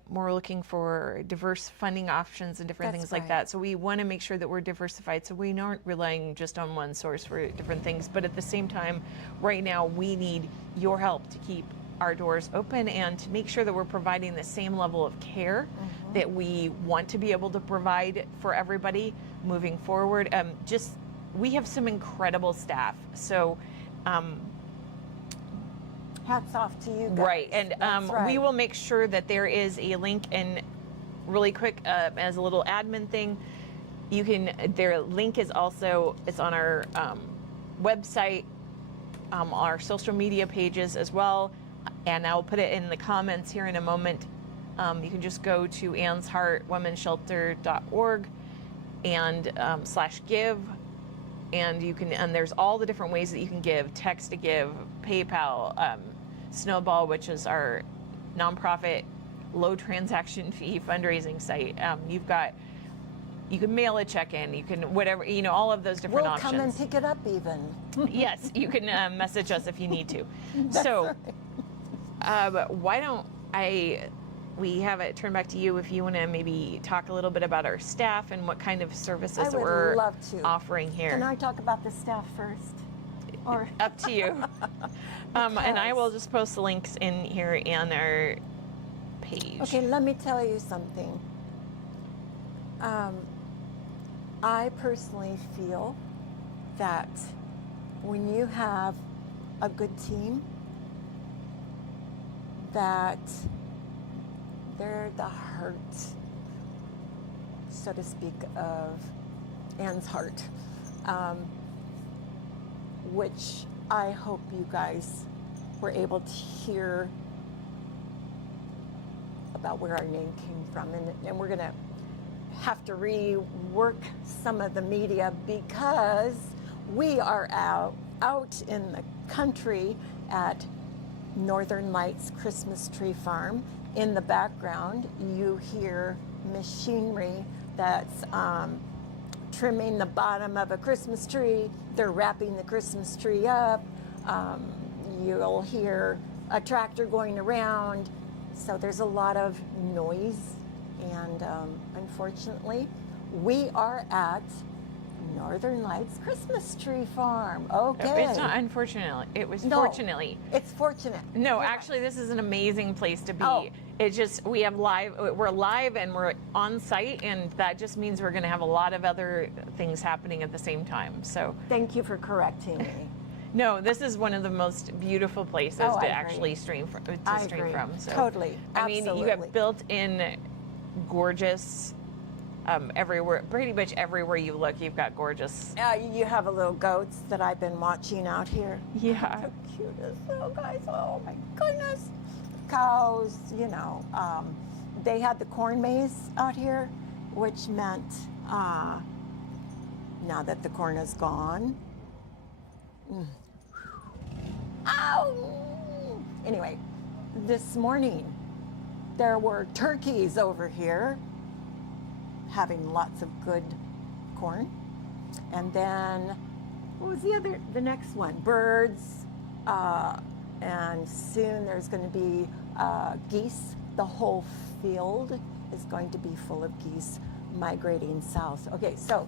we're looking for diverse funding options and different That's things like right. that. So we want to make sure that we're diversified, so we aren't relying just on one source for different things. But at the same time, right now, we need your help to keep our doors open and to make sure that we're providing the same level of care that we want to be able to provide for everybody moving forward. We have some incredible staff. So Hats off to you guys. right, and That's right. we will make sure that there is a link, and really quick, as a little admin thing, you can, their link is also, it's on our website, our social media pages as well, and I'll put it in the comments here in a moment. You can just go to Ann'sHeartWomenShelter.org and /give, and you can, and there's all the different ways that you can give: text to give, PayPal, Snowball, which is our nonprofit low transaction fee fundraising site. You can mail a check in, you can whatever, all of those different We'll options. come and pick it up even. Yes, you can message us if you need to. So why don't we have it turn back to you if you want to maybe talk a little bit about our staff and what kind of services I that would we're love to. offering here. Can I talk about the staff first? Or Up to you. And I will just post the links in here on our page. okay, let me tell you something. I personally feel that when you have a good team, that they're the heart, so to speak, of Ann's heart, which I hope you guys were able to hear about where our name came from. And we're going to have to rework some of the media because we are out in the country at Northern Lights Christmas Tree Farm. In the background, you hear machinery that's trimming the bottom of a Christmas tree. They're wrapping the Christmas tree up. You'll hear a tractor going around. So there's a lot of noise. And unfortunately, we are at Northern Lights Christmas Tree Farm. Okay. It's not unfortunately. It was No, fortunately. It's fortunate. No, You're actually, this is an amazing place to be. Oh. It's just we're live and we're on site, and that just means we're going to have a lot of other things happening at the same time. So right. Thank you for correcting me. no, this is one of the most beautiful places Oh, I to agree. actually stream from. I agree. So Totally. I mean, you Absolutely. have built-in gorgeous everywhere. Pretty much everywhere you look, you've got gorgeous. You have a little goats that I've been watching out here. Yeah. The cutest little guys. Oh my goodness. Cows, they had the corn maze out here, which meant now that the corn is gone. Ow! Anyway, this morning there were turkeys over here having lots of good corn. And then, what was the next one? Birds. And soon there's going to be geese. The whole field is going to be full of geese migrating south. Okay, so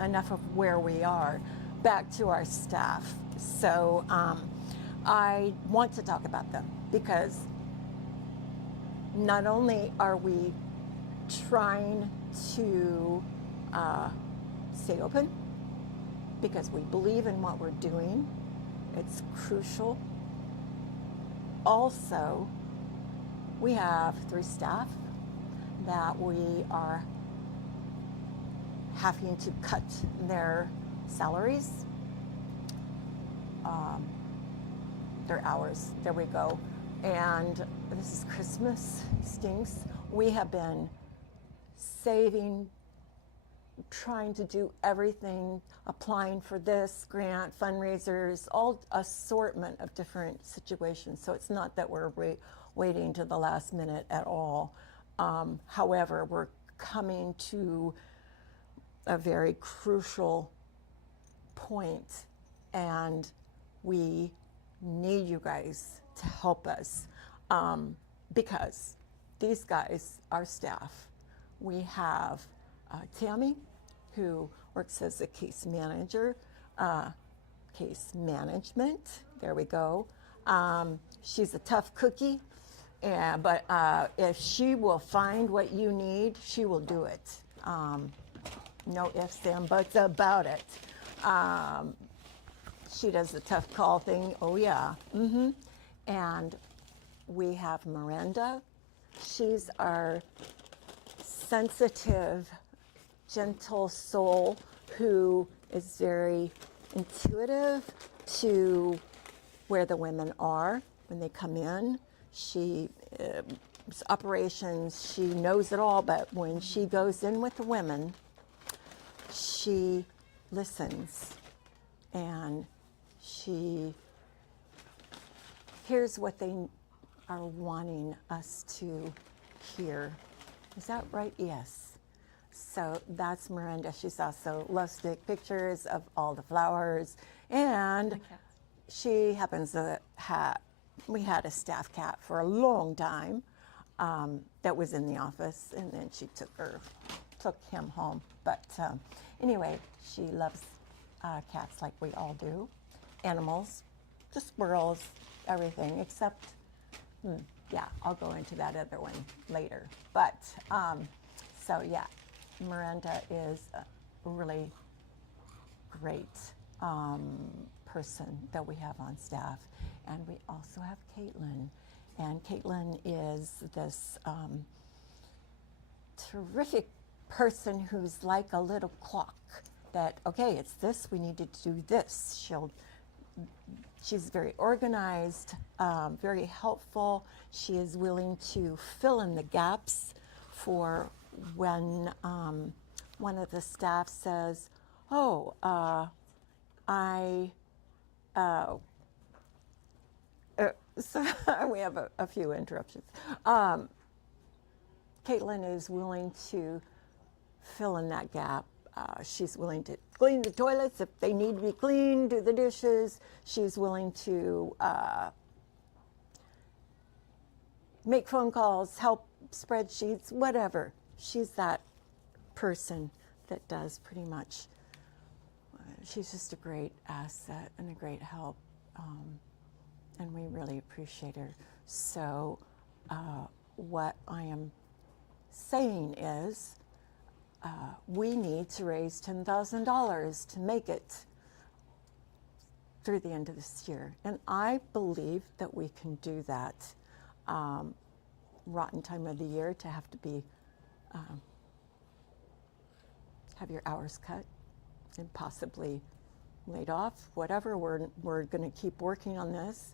enough of where we are. Back to our staff. So I want to talk about them because not only are we trying to stay open because we believe in what we're doing, it's crucial. Also, we have 3 staff that we are having to cut their salaries, their hours. There we go. And this is Christmas, stinks. We have been saving, trying to do everything, applying for this grant, fundraisers, all assortment of different situations. So it's not that we're waiting to the last minute at all. However, we're coming to a very crucial point, and we need you guys to help us. because these guys are staff. We have Tammy, who works as a case manager, case management. There we go. She's a tough cookie, but if she will find what you need, she will do it. No ifs and buts about it. She does the tough call thing. Oh yeah. And we have Miranda. She's our sensitive, gentle soul who is very intuitive to where the women are when they come in. She operations, she knows it all, but when she goes in with the women, she listens and she hears what they are wanting us to hear. Is that right? Yes. So that's Miranda. She's also loves to take pictures of all the flowers, and she happens to have, we had a staff cat for a long time that was in the office, and then she took him home. But anyway, she loves cats like we all do, animals, the squirrels, everything except, yeah, I'll go into that other one later. But so yeah, Miranda is a really great person that we have on staff. And we also have Caitlin. And Caitlin is this terrific person who's like a little clock that, okay, it's this, we need to do this. She's very organized, very helpful. She is willing to fill in the gaps for when one of the staff says, oh, so we have a few interruptions. Caitlin is willing to fill in that gap. She's willing to clean the toilets if they need to be cleaned, do the dishes. She's willing to make phone calls, help spreadsheets, whatever. She's that person that does pretty much. She's just a great asset and a great help, and we really appreciate her. So what I am saying is we need to raise $10,000 to make it through the end of this year. And I believe that we can do that. Rotten time of the year to have to be, have your hours cut and possibly laid off, whatever. We're going to keep working on this.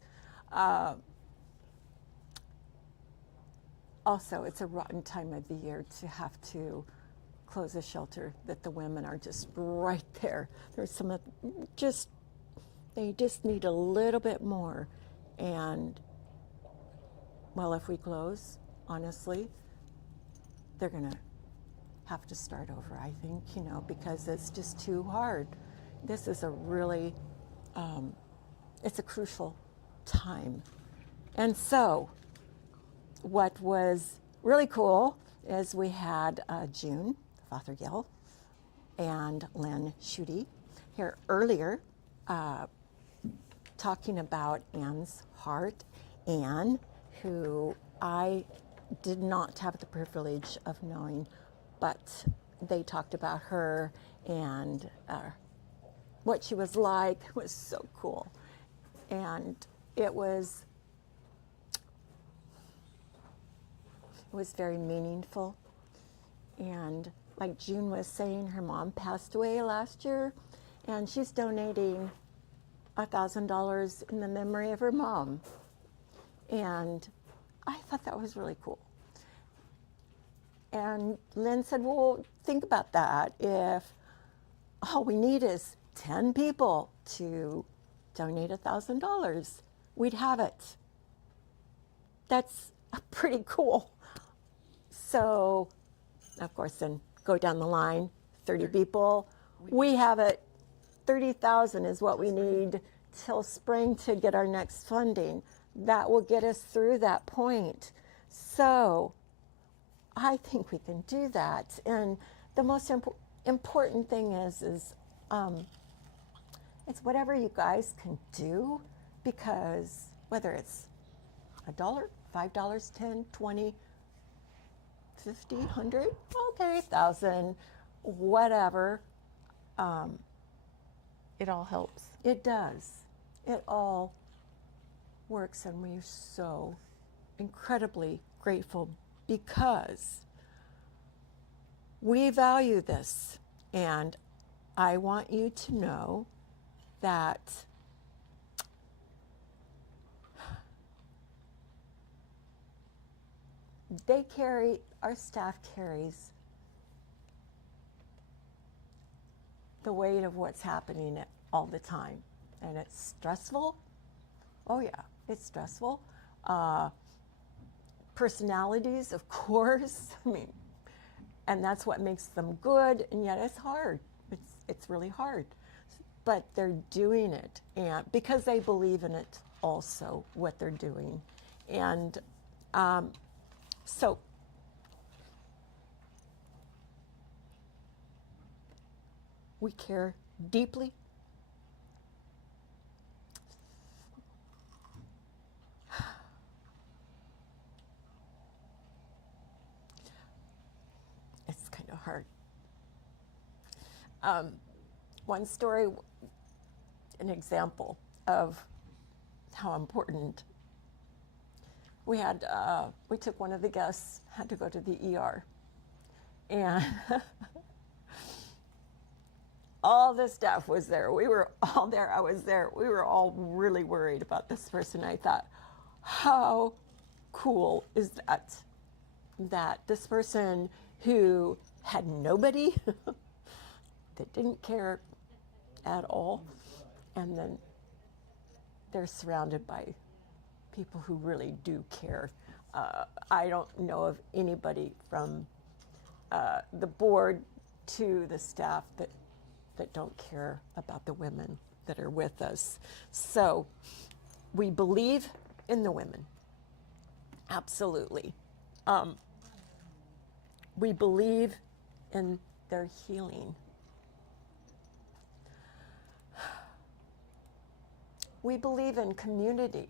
Also, it's a rotten time of the year to have to close a shelter that the women are just right there. There's some they just need a little bit more. And well, if we close, honestly, they're gonna have to start over, I think, because it's just too hard. This is a really, it's a crucial time. And so what was really cool is we had June Fothergill and Lynn Schutte here earlier talking about Anne's heart. Anne, who I did not have the privilege of knowing, but they talked about her and what she was like. It was so cool. And it was very meaningful. And like June was saying, her mom passed away last year, and she's donating $1,000 in the memory of her mom. And I thought that was really cool. And Lynn said, well, think about that. If all we need is 10 people to donate $1,000, we'd have it. That's pretty cool. So, of course, then go down the line, 30 people. We have it. 30,000 is what we need till spring to get our next funding. That will get us through that point. So I think we can do that. And the most important thing is it's whatever you guys can do, because whether it's $1, $5, 10, 20, 50, 100, okay, 1,000, whatever, It all helps. it does. It all works, and we're so incredibly grateful because we value this. And I want you to know that our staff carries the weight of what's happening all the time. And it's stressful. Oh yeah, it's stressful. Personalities, of course. I mean, and that's what makes them good, and yet it's hard. It's really hard. But they're doing it, and because they believe in it also, what they're doing. And so we care deeply. It's kind of hard. One story, an example of how important. We took one of the guests, had to go to the ER, and all the staff was there. We were all there. I was there. We were all really worried about this person. I thought, how cool is that? That this person who had nobody, that didn't care at all, and then they're surrounded by people who really do care. I don't know of anybody from the board to the staff that don't care about the women that are with us. So we believe in the women, absolutely. We believe in their healing. We believe in community.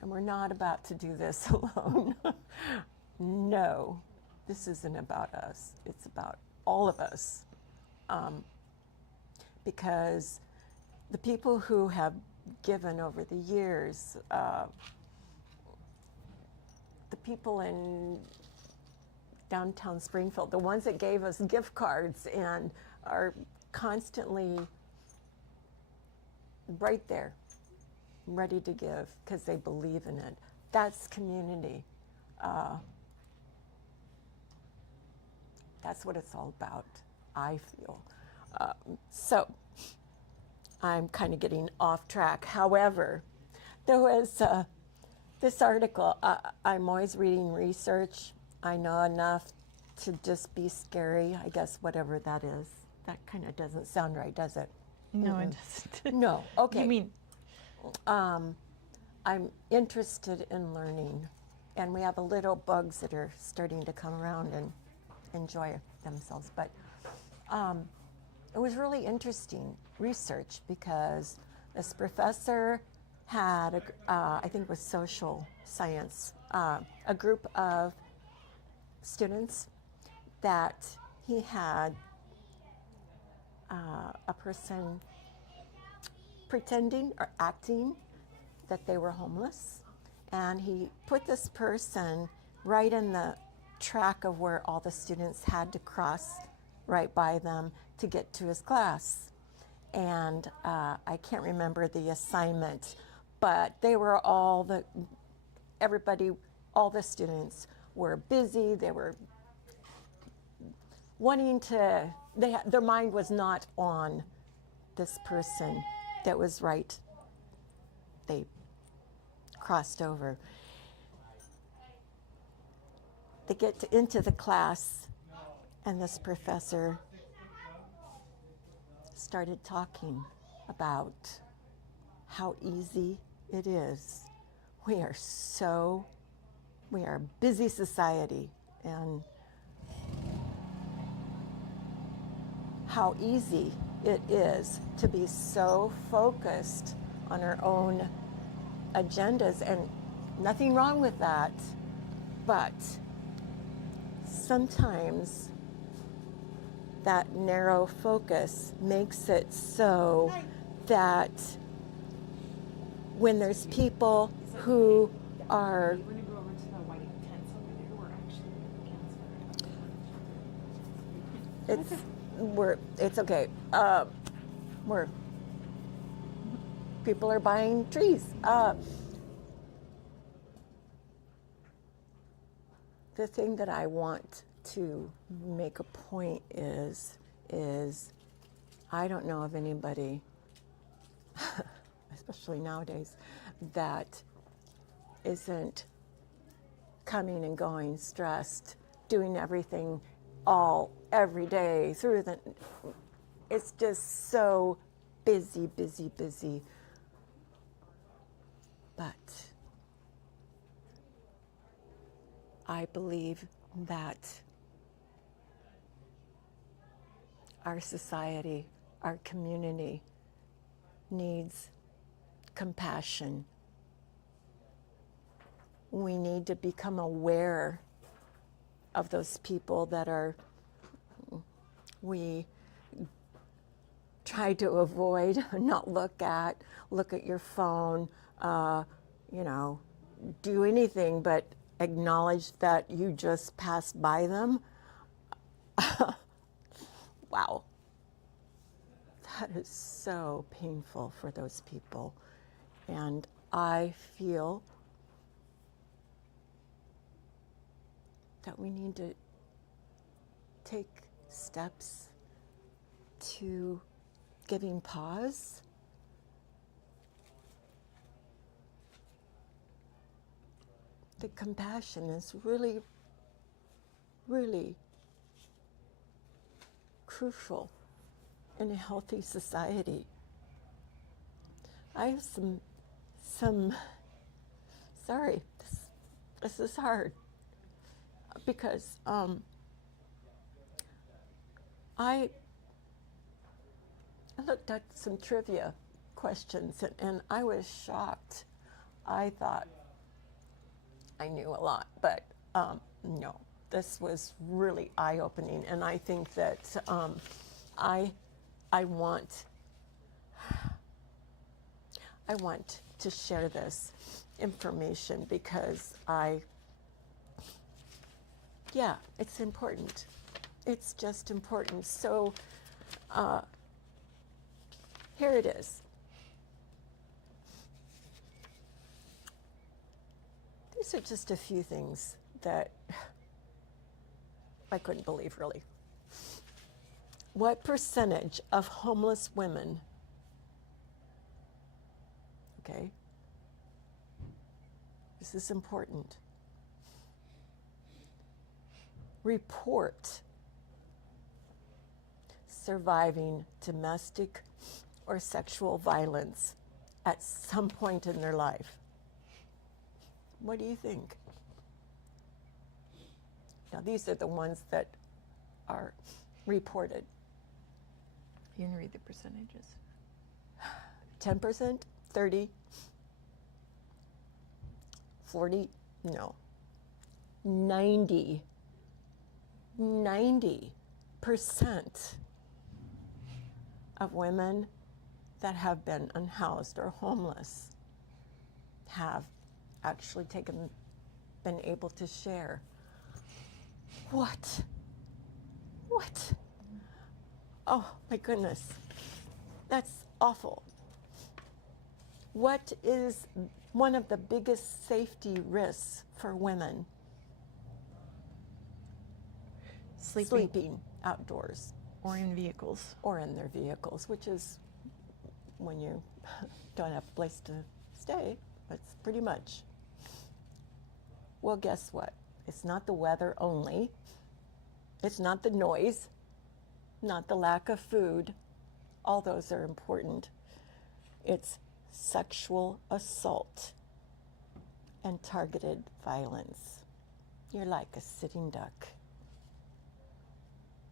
And we're not about to do this alone. No, this isn't about us. It's about all of us. Because the people who have given over the years, the people in downtown Springfield, the ones that gave us gift cards and are constantly right there, ready to give because they believe in it. That's community. That's what it's all about, I feel. So I'm kind of getting off track. However, there was this article. I'm always reading research. I know enough to just be scary, I guess, whatever that is. That kind of doesn't sound right, does it? No, it doesn't. No, okay. You mean? I'm interested in learning, and we have a little bugs that are starting to come around and enjoy themselves. But it was really interesting research because this professor had, I think it was social science, a group of students that he had a person pretending or acting that they were homeless, and he put this person right in the track of where all the students had to cross right by them to get to his class. And I can't remember the assignment, but they were all the students were busy. They were wanting to, their mind was not on this person that was right. They crossed over. They get into the class, and this professor started talking about how easy it is we are a busy society, and how easy it is to be so focused on our own agendas, and nothing wrong with that, but sometimes that narrow focus makes it so that when there's people who are We're gonna go over to the white tents over there. We're actually it's okay. We're people are buying trees. The thing that I want to make a point is I don't know of anybody, especially nowadays, that isn't coming and going stressed, doing everything every day through the, it's just so busy. But I believe that our society, our community needs compassion. We need to become aware of those people that we try to avoid, not look at your phone, do anything but acknowledge that you just passed by them. Wow. That is so painful for those people. And I feel that we need to take steps to giving pause. The compassion is really, really crucial in a healthy society. I have sorry, this is hard because I looked at some trivia questions and I was shocked. I thought I knew a lot, but no, this was really eye-opening, and I think that I want to share this information because it's important. It's just important. So here it is. These are just a few things that I couldn't believe, really. What percentage of homeless women, okay, this is important, report surviving domestic or sexual violence at some point in their life? What do you think? Now, these are the ones that are reported. You can read the percentages. 10%, 30, 40, no. 90% of women that have been unhoused or homeless have actually been able to share. What? Oh my goodness, that's awful. What is one of the biggest safety risks for women? Sleeping outdoors. Or in vehicles. Or in their vehicles, which is when you don't have a place to stay, that's pretty much. Well, guess what? It's not the weather only. It's not the noise, not the lack of food. All those are important. It's sexual assault. and targeted violence. You're like a sitting duck.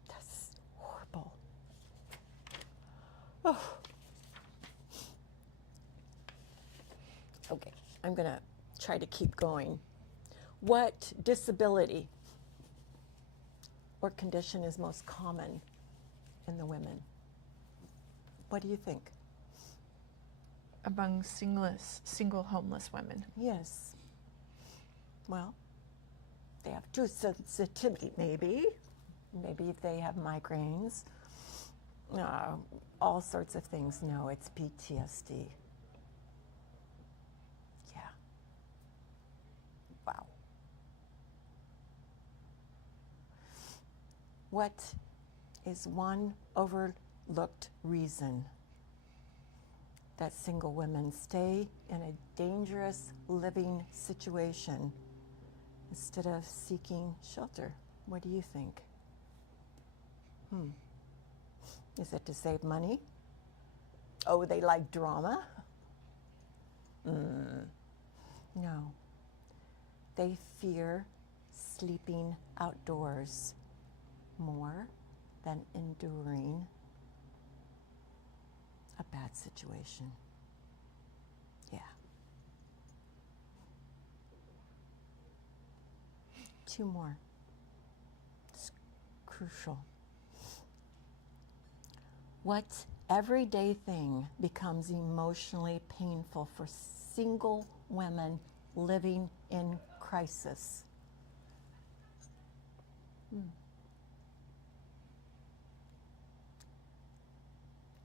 That's horrible. Oh. Okay, I'm going to try to keep going. What disability or condition is most common in the women? What do you think? Among single homeless women. Yes. Well, they have too sensitivity, maybe. Maybe they have migraines. All sorts of things. No, it's PTSD. Yeah. Wow. What is one overlooked reason that single women stay in a dangerous living situation instead of seeking shelter? What do you think? Is it to save money? Oh, they like drama? No. They fear sleeping outdoors more than enduring a bad situation. Yeah. 2 more. It's crucial. What everyday thing becomes emotionally painful for single women living in crisis?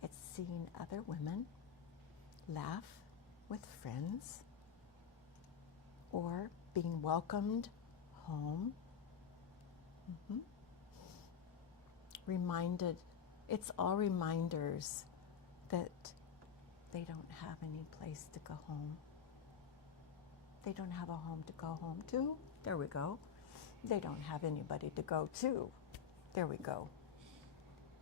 It's seeing other women laugh with friends or being welcomed home. Reminded, it's all reminders that they don't have any place to go home. They don't have a home to go home to. There we go. They don't have anybody to go to. There we go.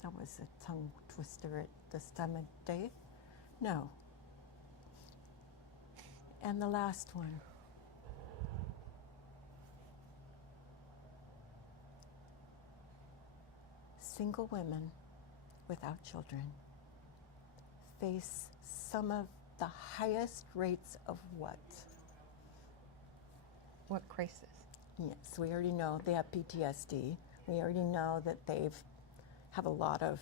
That was a tongue twister at this time of day. No. And the last one. Single women without children face some of the highest rates of what? What crisis? Yes, we already know they have PTSD. We already know that they've have a lot of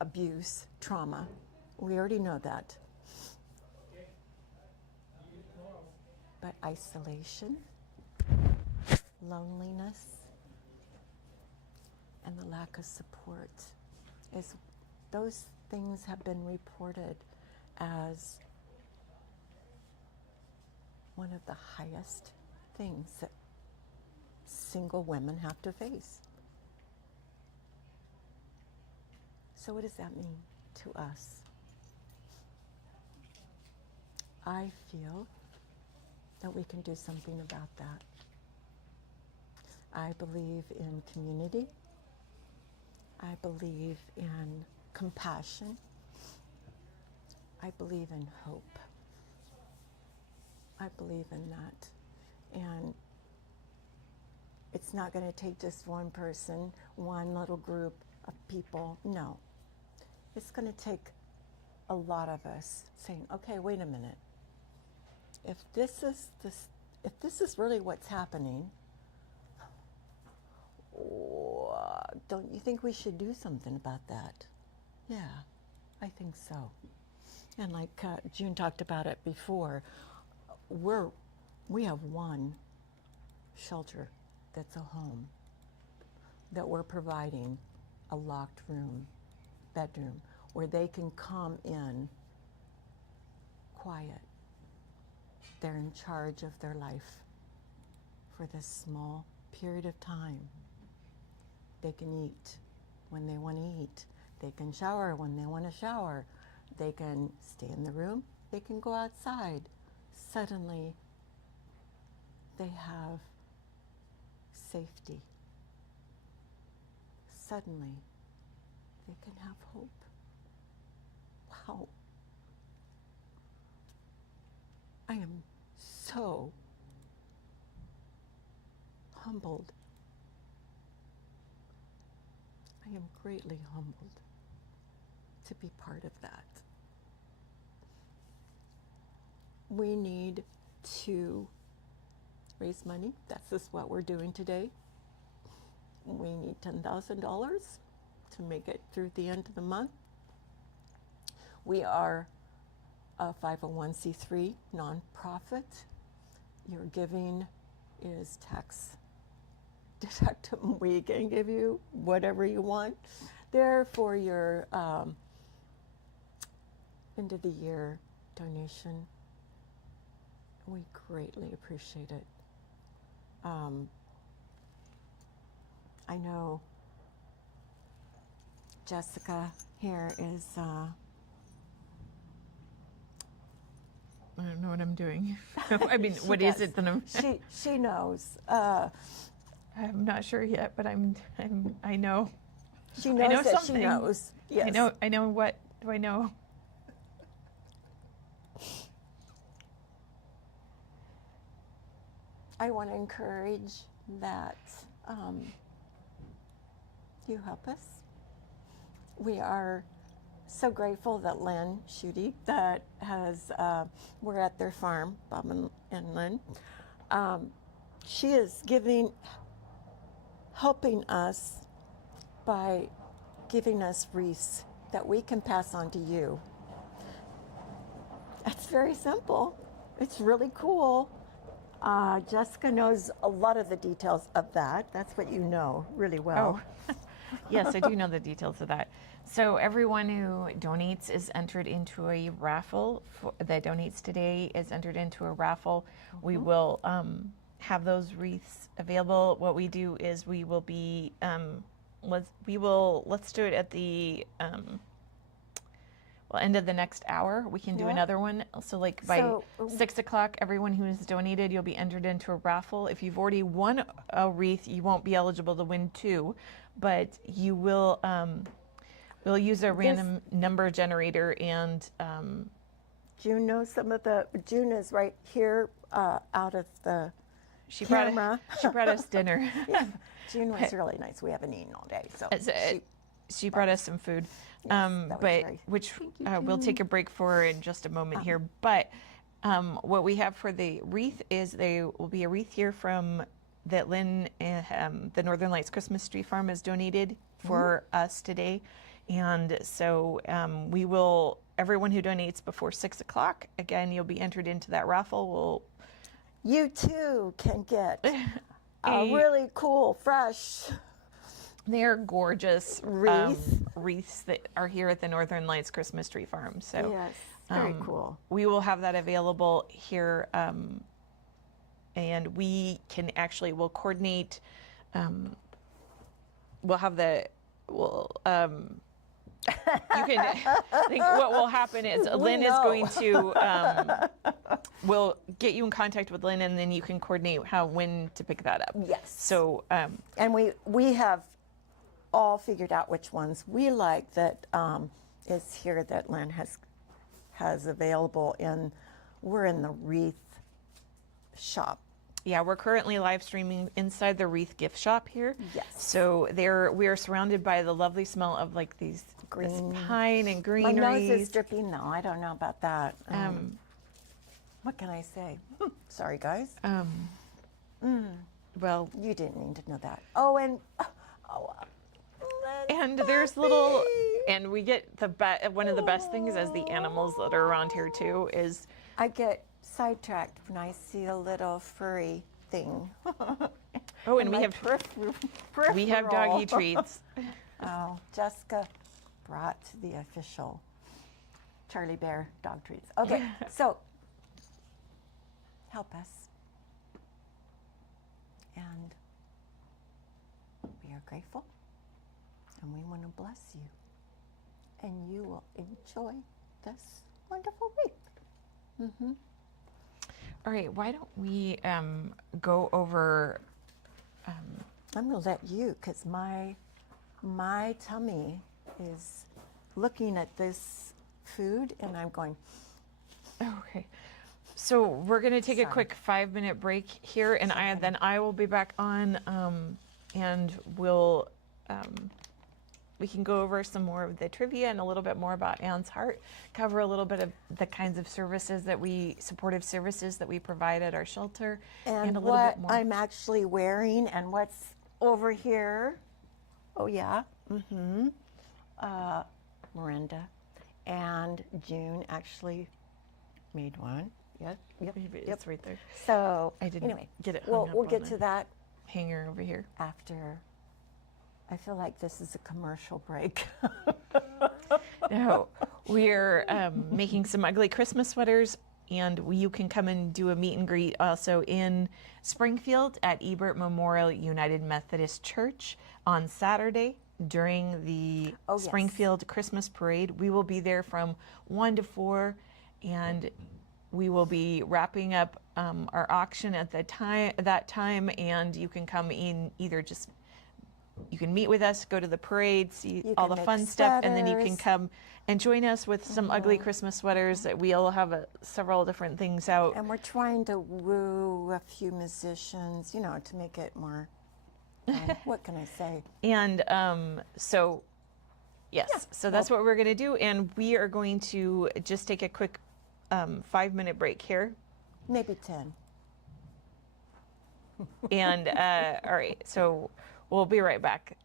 abuse, trauma. We already know that. But isolation, loneliness, and the lack of support is, those things have been reported as one of the highest things that single women have to face. So what does that mean to us? I feel that we can do something about that. I believe in community. I believe in compassion. I believe in hope. I believe in that. And it's not going to take just one person, one little group of people. No. It's going to take a lot of us saying, okay, wait a minute. If this is really what's happening, don't you think we should do something about that? Yeah, I think so. And like June talked about it before, we have one shelter that's a home that we're providing a locked room, bedroom, where they can come in quiet. They're in charge of their life for this small period of time. They can eat when they want to eat. They can shower when they want to shower. They can stay in the room. They can go outside. Suddenly, they have safety. Suddenly, they can have hope. Wow. I am so humbled. I am greatly humbled to be part of that. We need to raise money. That's just what we're doing today. We need $10,000 to make it through the end of the month. We are a 501c3 nonprofit. Your giving is tax deductible. We can give you whatever you want there for your end of the year donation. We greatly appreciate it. I know Jessica here is I don't know what I'm doing. I mean, what is it that I'm? she knows. I'm not sure yet, but I know. She knows I know that something. she knows. Yes. I know what do I know? I want to encourage that you help us. We are so grateful that Lynn Schutte that has, we're at their farm, Bob and Lynn. She is helping us by giving us wreaths that we can pass on to you. It's very simple. It's really cool. Jessica knows a lot of the details of that. That's what you know really well. Oh, yes, I do know the details of that. So everyone who donates is entered into a raffle. That donates today is entered into a raffle. Mm-hmm. We will have those wreaths available. What we do is we will be let's do it at the end of the next hour. We can do another one. So like by 6 o'clock, everyone who has donated, you'll be entered into a raffle. If you've already won a wreath, you won't be eligible to win two, but you will. We'll use a random number generator, and June knows some of the. June is right here out of the camera. She brought us dinner. Yeah, June was really nice. We haven't eaten all day, so she brought us some food. We'll take a break for in just a moment here. But what we have for the wreath is there will be a wreath here from that Lynn, the Northern Lights Christmas Tree Farm, has donated for us today. And so we will, everyone who donates before 6 o'clock, again, you'll be entered into that raffle. You too can get a really cool, fresh, they're gorgeous wreaths that are here at the Northern Lights Christmas Tree Farm. So yes, very cool. We will have that available here, and we'll coordinate. You can. I think what will happen is Lynn is going to. We'll get you in contact with Lynn, and then you can coordinate when to pick that up. Yes. So. And we have all figured out which ones we like that is here that Lynn has available, and we're in the wreath shop. Yeah, we're currently live streaming inside the wreath gift shop here. Yes. So we are surrounded by the lovely smell of like this pine and greenery. My nose is dripping now. I don't know about that. What can I say? Sorry, guys. Well, you didn't need to know that. Oh, and there's and we get one of the best things as the animals that are around here too is I get sidetracked when I see a little furry thing. Oh, and we have doggy treats. Oh, Jessica brought the official Charlie Bear dog treats. Okay, so help us. And we are grateful, and we want to bless you. And you will enjoy this wonderful week. All right, why don't we go over... I'm going to let you, because my tummy is looking at this food, and I'm going... Okay. So we're going to take a Sorry. quick 5-minute break here, and then I will be back on, and we can go over some more of the trivia and a little bit more about Anne's Heart, cover a little bit of the kinds of supportive services that we provide at our shelter, And a little what bit more. I'm actually wearing and what's over here. Oh yeah, Miranda and June actually made one. Yep. Maybe it's right there. So I didn't anyway, get it hung up we'll on get the to that hanger over here. after. I feel like this is a commercial break. No, we're making some ugly Christmas sweaters, and you can come and do a meet and greet also in Springfield at Ebert Memorial United Methodist Church on Saturday during the Oh, yes. Springfield Christmas Parade. We will be there from 1 to 4, and we will be wrapping up our auction at that time, and you can come in you can meet with us, go to the parade, see You all can the make fun stuff, and then you can sweaters. come and join us with some ugly Christmas sweaters. That we'll have several different things out. And we're trying to woo a few musicians, to make it more, what can I say? And so, yes, so that's what we're going to do. And we are going to just take a quick 5-minute break here. Maybe 10. And all right, so we'll be right back.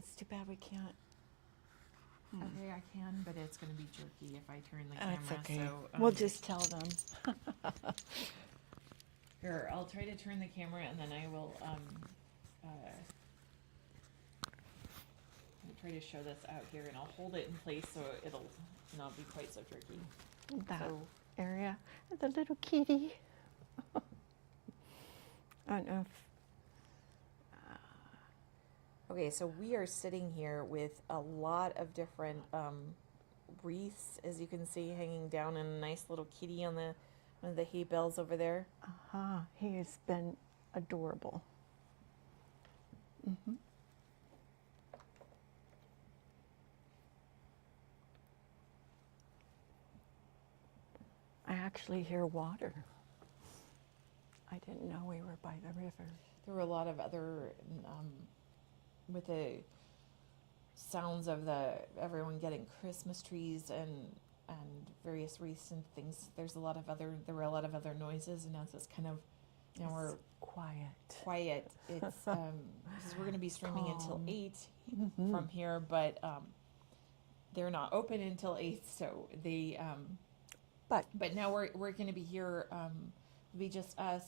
it's too bad we can't. Okay, I can, but it's going to be jerky if I turn the camera. That's okay. So We'll just tell them. here, I'll try to turn the camera, and then I will I'll try to show this out here, and I'll hold it in place so it'll not be quite so jerky. That So- area. The little kitty. I don't know if Okay, so we are sitting here with a lot of different wreaths, as you can see, hanging down, and a nice little kitty on the one of the hay bales over there. he has been adorable. I actually hear water. I didn't know we were by the river. There were a lot of other with the sounds of everyone getting Christmas trees and various wreaths and things. There were a lot of other noises, and now it's kind of we're Quiet. quiet. It's because we're going to be streaming until Calm. 8 from here, but they're not open until 8, so they but now we're going to be here. It'll be just us.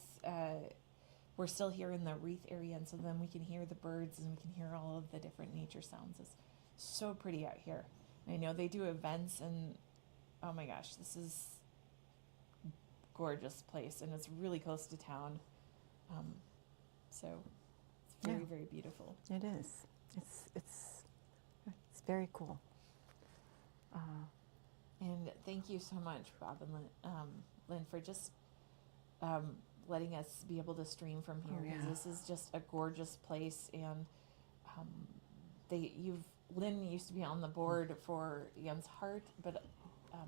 We're still here in the wreath area, and so then we can hear the birds and we can hear all of the different nature sounds. It's so pretty out here. I know they do events, and oh my gosh, this is a gorgeous place, and it's really close to town. So it's very, Yeah. very beautiful. It is. It's very cool. And thank you so much, Bob and Lynn, for just letting us be able to stream from here, because this is just a gorgeous place. And Lynn used to be on the board for Jens Hart, but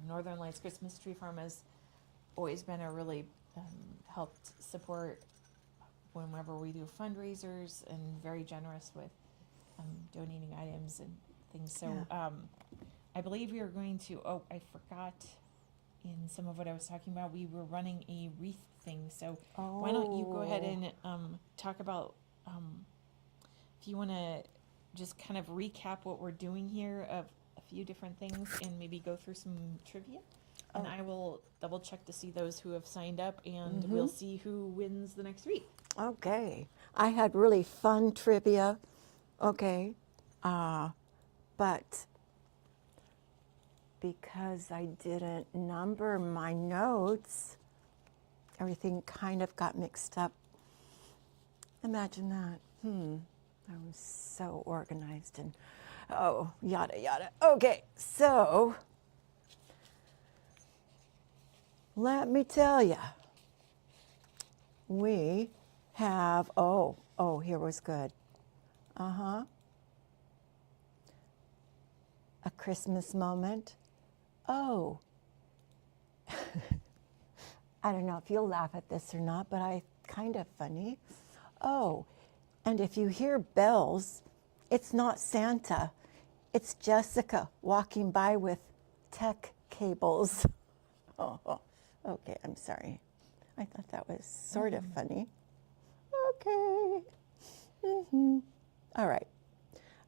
Northern Lights Christmas Tree Farm has always been a really helped support whenever we do fundraisers, and very generous with donating items and things. So I believe we are going to, I forgot in some of what I was talking about, we were running a wreath thing. So why don't you go ahead and talk about, if you want to just kind of recap what we're doing here of a few different things, and maybe go through some trivia. And I will double check to see those who have signed up, and we'll see who wins the next wreath. Okay. I had really fun trivia. Okay. But because I didn't number my notes, everything kind of got mixed up. Imagine that. I was so organized and yada yada. Okay, so let me tell you, we have, here was good. A Christmas moment. I don't know if you'll laugh at this or not, but I kind of funny. And if you hear bells, it's not Santa. It's Jessica walking by with tech cables. Okay, I'm sorry. I thought that was sort of funny. Okay. All right.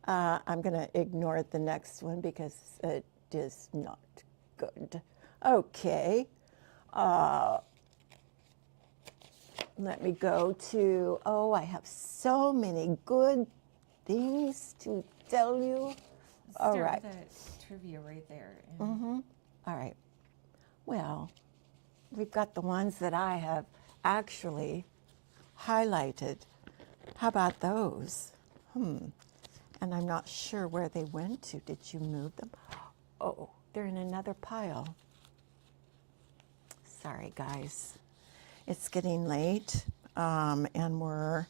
I'm going to ignore the next one because it is not good. Okay. Let me go to, I have so many good things to tell you. All right. Start with the trivia right there. All right. Well, we've got the ones that I have actually highlighted. How about those? And I'm not sure where they went to. Did you move them? Oh, they're in another pile. Sorry, guys. It's getting late, and we're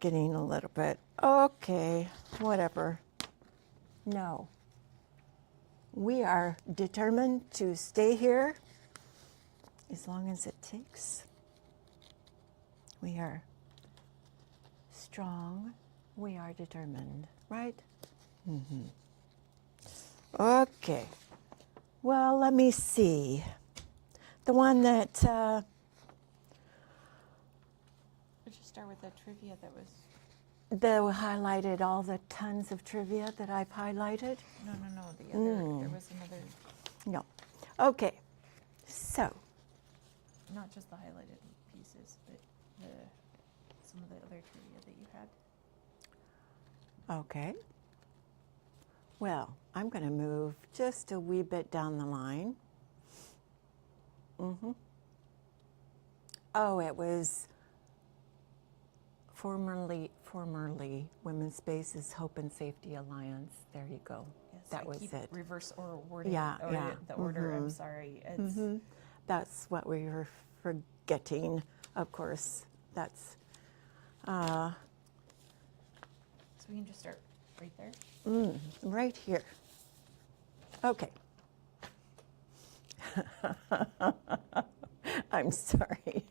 getting a little bit, okay, whatever. No. We are determined to stay here as long as it takes. We are strong. We are determined, right? Okay. Well, let me see. The one that, Let's just start with the trivia that was. highlighted all the tons of trivia that I've highlighted? No, the other, there was another, No. Okay. So, not just the highlighted pieces, but some of the other trivia that you had. okay. Well, I'm going to move just a wee bit down the line. Oh, it was formerly Women's Spaces Hope and Safety Alliance. There you go. Yes, That I was keep it. reverse or wording Yeah, or yeah. the order. I'm sorry. It's That's what we were forgetting, of course. That's, so we can just start right there. right here. Okay. I'm sorry.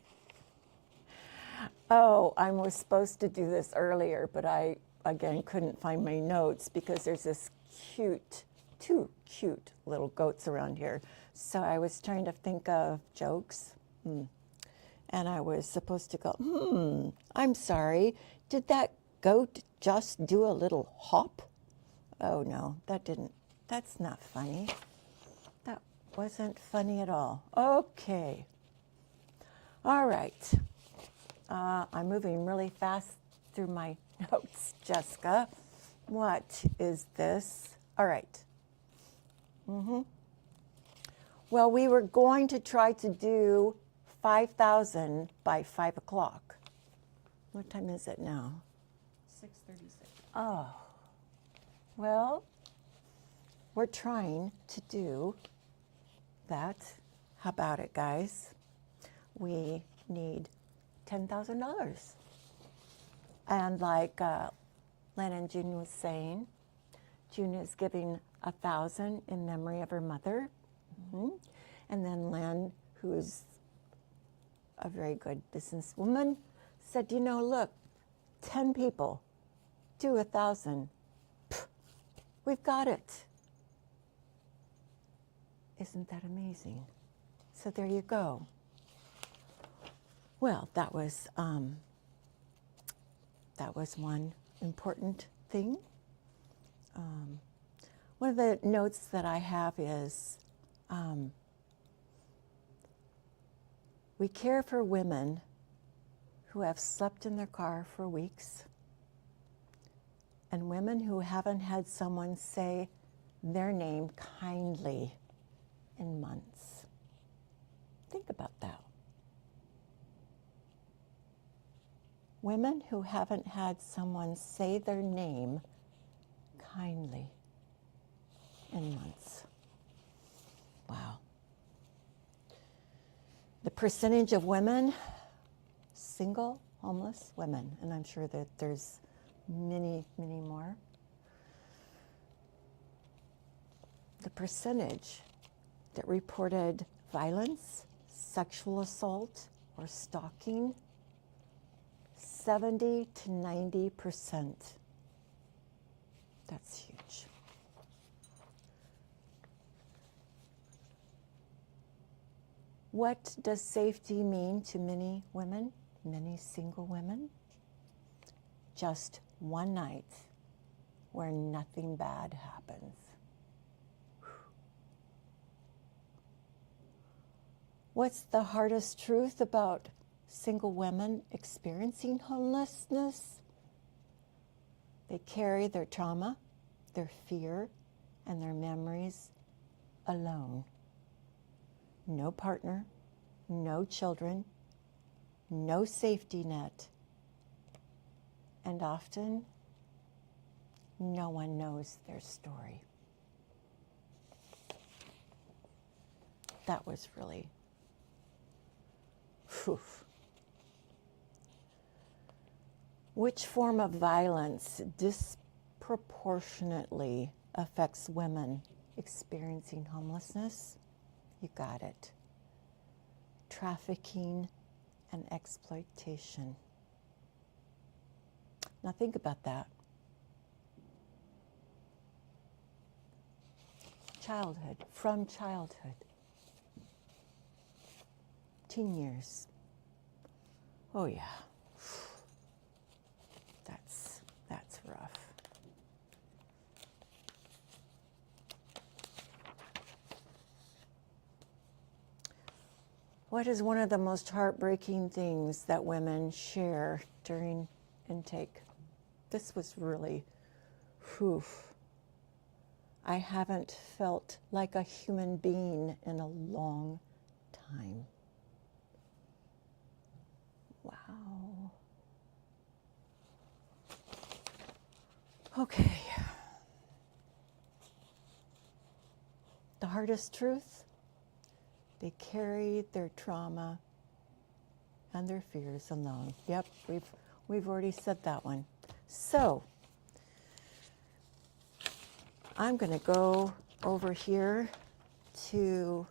Oh, I was supposed to do this earlier, but I, again, couldn't find my notes because there's this two cute little goats around here. So I was trying to think of jokes. And I was supposed to go, I'm sorry, did that goat just do a little hop? Oh no, that's not funny. That wasn't funny at all. Okay. All right. I'm moving really fast through my notes, Jessica. What is this? All right. Well, we were going to try to do 5,000 by 5 o'clock. What time is it now? 6:36. Oh, well, we're trying to do that. How about it, guys? We need $10,000. And like Len and June was saying, June is giving 1,000 in memory of her mother. And then Len, who's a very good businesswoman, said, you know, look, 10 people do 1,000. We've got it. Isn't that amazing? So there you go. Well, that was one important thing. One of the notes that I have is we care for women who have slept in their car for weeks and women who haven't had someone say their name kindly in months. Think about that. Women who haven't had someone say their name kindly in months. Wow. The percentage of women, single, homeless women, and I'm sure that there's many, many more. The percentage that reported violence, sexual assault, or stalking, 70 to 90%. That's huge. What does safety mean to many women, many single women? Just one night where nothing bad happens. What's the hardest truth about single women experiencing homelessness? They carry their trauma, their fear, and their memories alone. No partner, no children, no safety net, and often no one knows their story. That was really, whew. Which form of violence disproportionately affects women experiencing homelessness? You got it. Trafficking and exploitation. Now think about that. Childhood, from childhood. Teen years. Oh yeah. What is one of the most heartbreaking things that women share during intake? This was really, whew. I haven't felt like a human being in a long time. Wow. Okay. The hardest truth, they carry their trauma and their fears alone. Yep, we've already said that one. So, I'm going to go over here to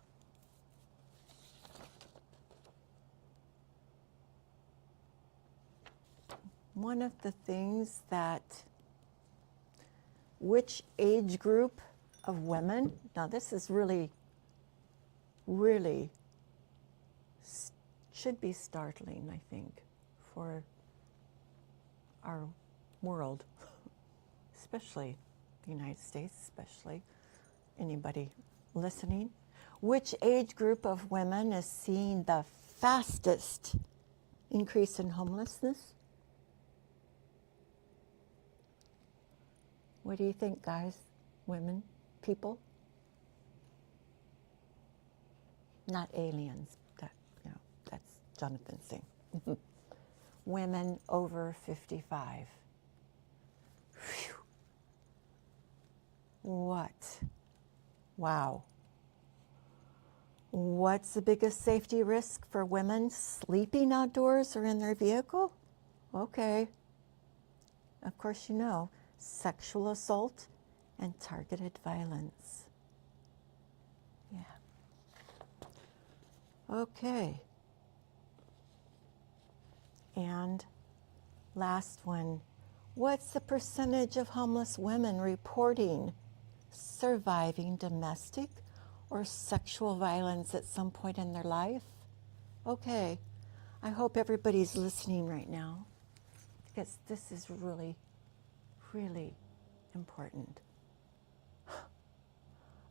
one of the things that, which age group of women, now this is really, really should be startling, I think, for our world, especially the United States, especially anybody listening. Which age group of women is seeing the fastest increase in homelessness? What do you think, guys, women, people? Not aliens. That's Jonathan's thing. Women over 55. Whew. What? Wow. What's the biggest safety risk for women sleeping outdoors or in their vehicle? Okay. Of course, you know, sexual assault and targeted violence. Yeah. Okay. And last one. What's the percentage of homeless women reporting surviving domestic or sexual violence at some point in their life? Okay. I hope everybody's listening right now, because this is really, really important.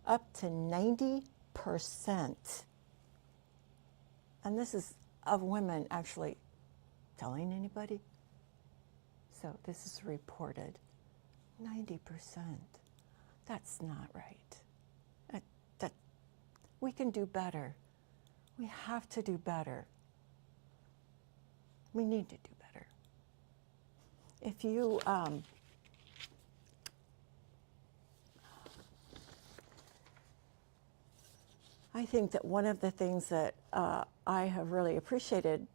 Up to 90%, and this is of women actually telling anybody. So this is reported. 90%. That's not right. That we can do better. We have to do better. We need to do better. If you I think that one of the things that I have really appreciated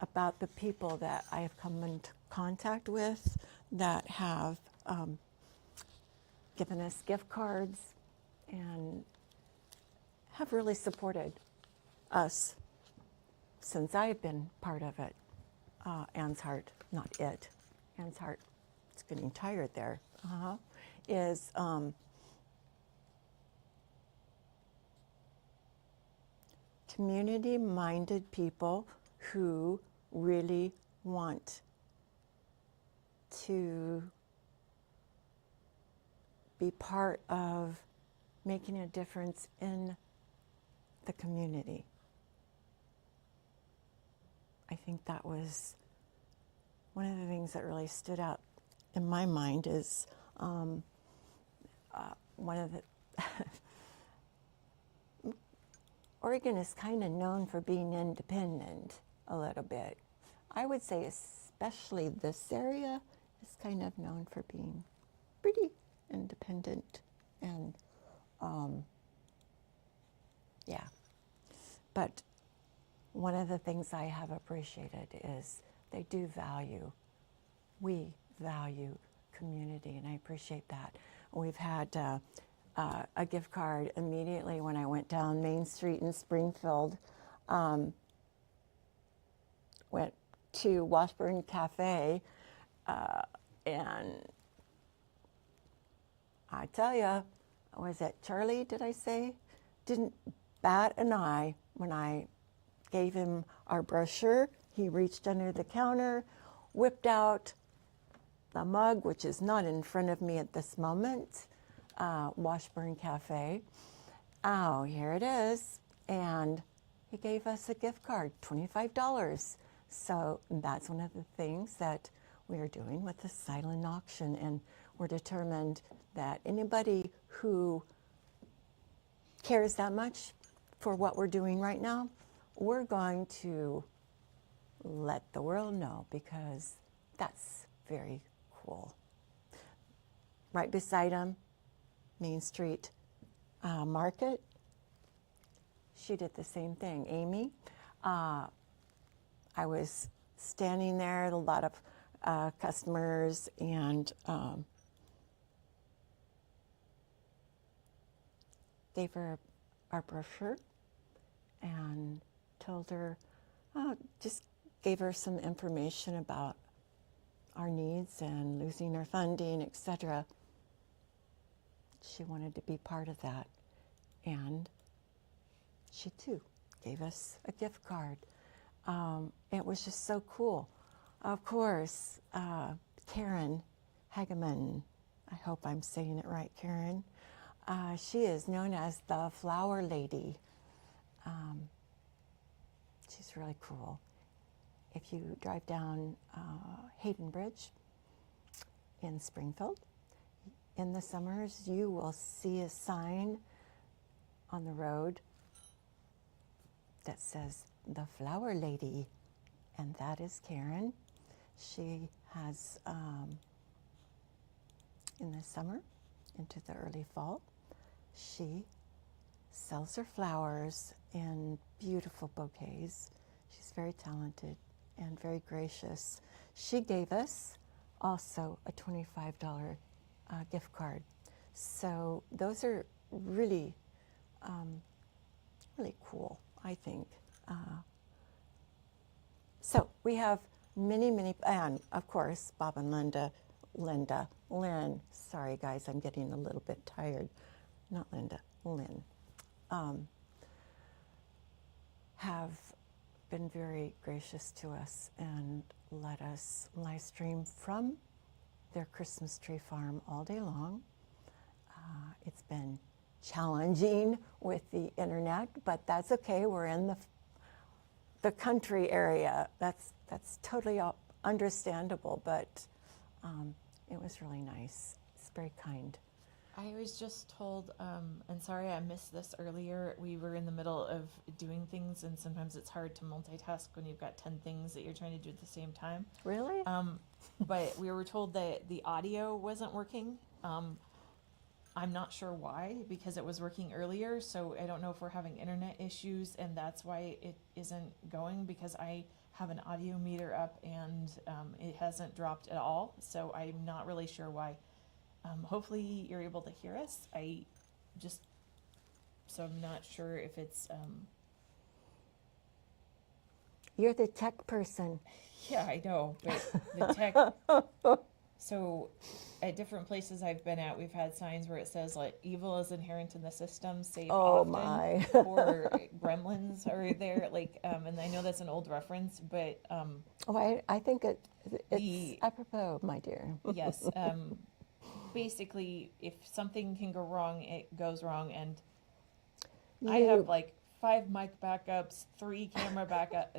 about the people that I have come into contact with that have given us gift cards and have really supported us since I've been part of it. Anne's heart, not it. Anne's heart, it's getting tired there. Is community-minded people who really want to be part of making a difference in the community. I think that was one of the things that really stood out in my mind is one of the Oregon is kind of known for being independent a little bit. I would say especially this area is kind of known for being pretty independent and yeah. But one of the things I have appreciated is they do value, we value community, and I appreciate that. We've had a gift card immediately when I went down Main Street in Springfield, went to Washburn Cafe, and I tell you, was it Charlie, did I say? Didn't bat an eye when I gave him our brochure. He reached under the counter, whipped out the mug, which is not in front of me at this moment, Washburn Cafe. Oh, here it is. And he gave us a gift card, $25. So that's one of the things that we are doing with the silent auction, and we're determined that anybody who cares that much for what we're doing right now, we're going to let the world know, because that's very cool. Right beside him, Main Street Market, she did the same thing. Amy, I was standing there, a lot of customers, and gave her our brochure and told her, just gave her some information about our needs and losing our funding, etc. She wanted to be part of that, and she too gave us a gift card. It was just so cool. Of course, Karen Hageman, I hope I'm saying it right, Karen. She is known as the Flower Lady. She's really cool. If you drive down Hayden Bridge in Springfield, in the summers, you will see a sign on the road that says the Flower Lady, and that is Karen. She has, in the summer into the early fall, she sells her flowers in beautiful bouquets. She's very talented and very gracious. She gave us also a $25 gift card. So those are really, really cool, I think. So we have many, and of course, Bob and Lynn, sorry guys, I'm getting a little bit tired. Not Linda, Lynn, have been very gracious to us and let us live stream from their Christmas tree farm all day long. It's been challenging with the internet, but that's okay. We're in the country area. That's totally understandable, but it was really nice. It's very kind. I was just told, and sorry I missed this earlier, we were in the middle of doing things, and sometimes it's hard to multitask when you've got 10 things that you're trying to do at the same time. Really? But we were told that the audio wasn't working. I'm not sure why, because it was working earlier, so I don't know if we're having internet issues, and that's why it isn't going, because I have an audio meter up, and it hasn't dropped at all, so I'm not really sure why. Hopefully you're able to hear us. So I'm not sure if it's, You're the tech person. yeah, I know, but the tech, so at different places I've been at, we've had signs where it says like, evil is inherent in the system, save often. My. Or gremlins are there, like, and I know that's an old reference, but, I think it's apropos, my dear. yes, basically, if something can go wrong, it goes wrong, and I have like 5 mic backups, 3 camera backup,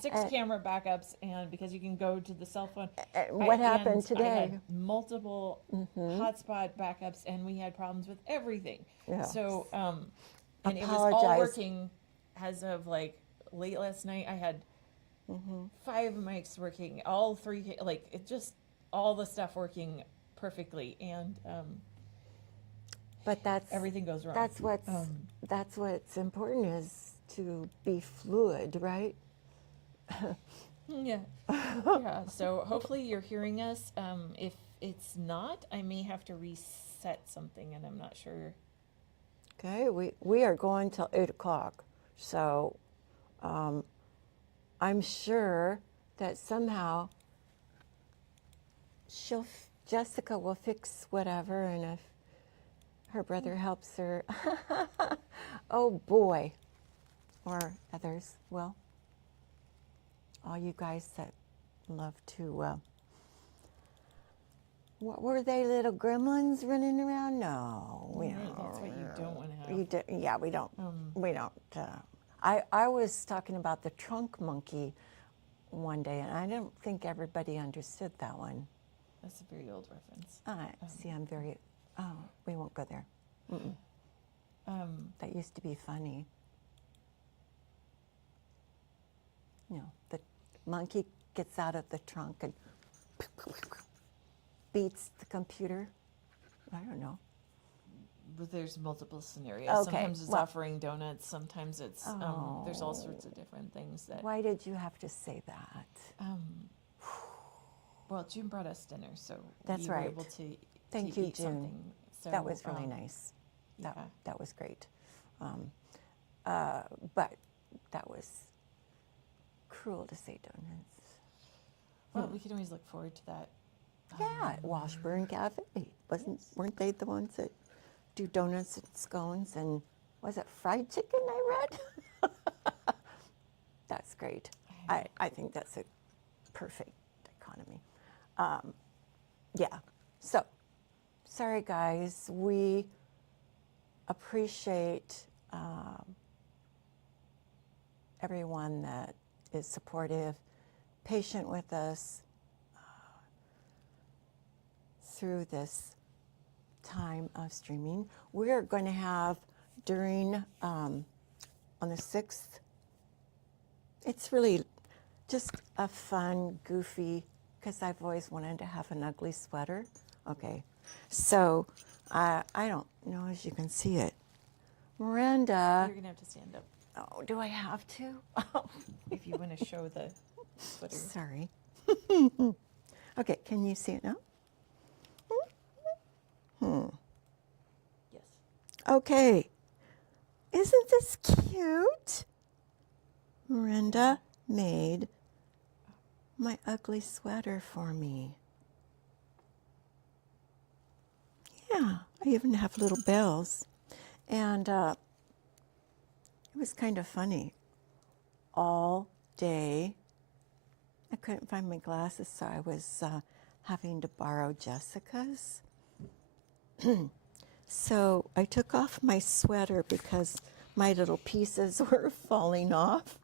6 camera backups, and because you can go to the cell phone. What happened today? I had multiple hotspot backups, and we had problems with everything. Yeah. So, and it was all working as of like late last night. I had 5 mics working, all 3, like it just all the stuff working perfectly, and but everything goes wrong. That's what's important, is to be fluid, right? Yeah. Yeah. So hopefully you're hearing us. If it's not, I may have to reset something, and I'm not sure. Okay, we are going till 8 o'clock, so I'm sure that somehow Jessica will fix whatever, and if her brother helps her, oh boy, or others will. All you guys that love to, what were they, little gremlins running around? No, we don't. That's what you don't want to have. We don't. I was talking about the trunk monkey one day, and I don't think everybody understood that one. That's a very old reference. See, I'm very, we won't go there. That used to be funny. You know, the monkey gets out of the trunk and beats the computer. I don't know. But there's multiple scenarios. Okay, Sometimes it's well- offering donuts. Sometimes it's there's all sorts of different things that. Why did you have to say that? Well, June brought us dinner, so That's we were right. able to Thank you, eat June. something. So, That was really nice. Yeah. That was great. But that was cruel to say donuts. Well, we can always look forward to that. Yeah, at Washburn Cafe. Weren't they the ones that do donuts and scones and was it fried chicken I read? That's great. I think that's a perfect economy. Yeah. So, sorry guys, we appreciate everyone that is supportive, patient with us through this time of streaming. We're going to have during, on the 6th, it's really just a fun, goofy, because I've always wanted to have an ugly sweater. Okay, so I don't know as you can see it. Miranda, You're gonna have to stand up oh, do I have to? if you want to show the sweater. Sorry. Okay, can you see it now? Yes. Okay. Isn't this cute? Miranda made my ugly sweater for me. Yeah, I even have little bells. And it was kind of funny. All day, I couldn't find my glasses, so I was having to borrow Jessica's. So I took off my sweater because my little pieces were falling off.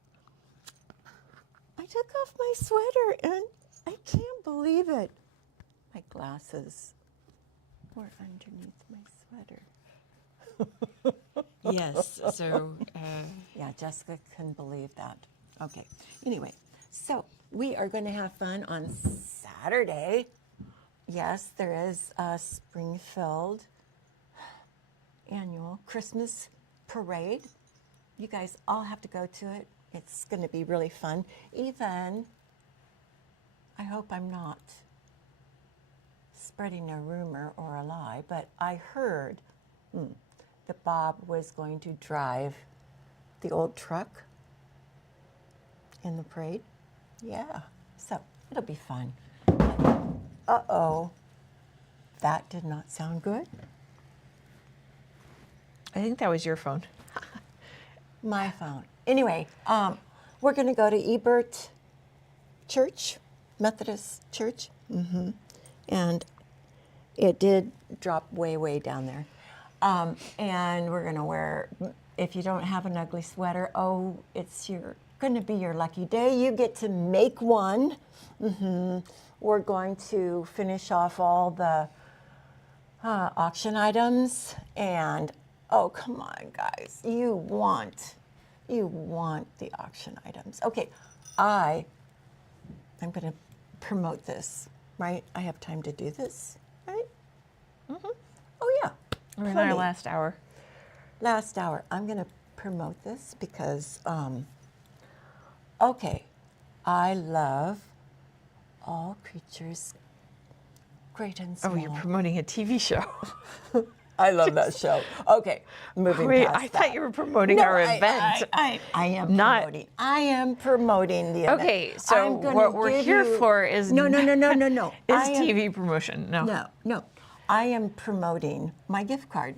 I took off my sweater and I can't believe it. My glasses were underneath my sweater. Yes. So. Yeah, Jessica couldn't believe that. Okay, anyway, so we are going to have fun on Saturday. Yes, there is a Springfield annual Christmas parade. You guys all have to go to it. It's going to be really fun. Even, I hope I'm not spreading a rumor or a lie, but I heard that Bob was going to drive the old truck in the parade. Yeah, so it'll be fun. Uh-oh, that did not sound good. I think that was your phone. My phone. Anyway, we're going to go to Ebert Church, Methodist Church, and it did drop way, way down there. And we're going to wear, if you don't have an ugly sweater, oh, it's going to be your lucky day. You get to make one. We're going to finish off all the auction items, and oh, come on, guys, you want the auction items. Okay, I'm going to promote this, right? I have time to do this, right? Oh yeah. We're in plenty. our last hour. Last hour. I'm going to promote this because, okay, I love all creatures, great and small. Oh, you're promoting a TV show. I love that show. Okay, moving Wait, past I that. thought you were promoting No, our event. I am Not- promoting. I am promoting the event. Okay, so I'm gonna what we're give here you- for is no. is I am- TV promotion. No. I am promoting my gift card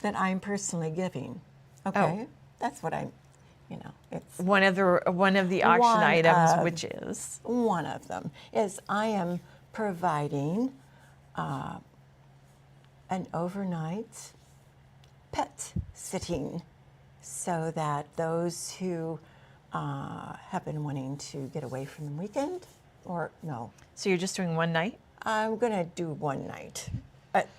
that I'm personally giving. Okay, that's what I'm. It's One of the auction One items, of- which is one of them is I am providing an overnight pet sitting so that those who have been wanting to get away from the weekend, or no, So you're just doing one night? I'm going to do one night.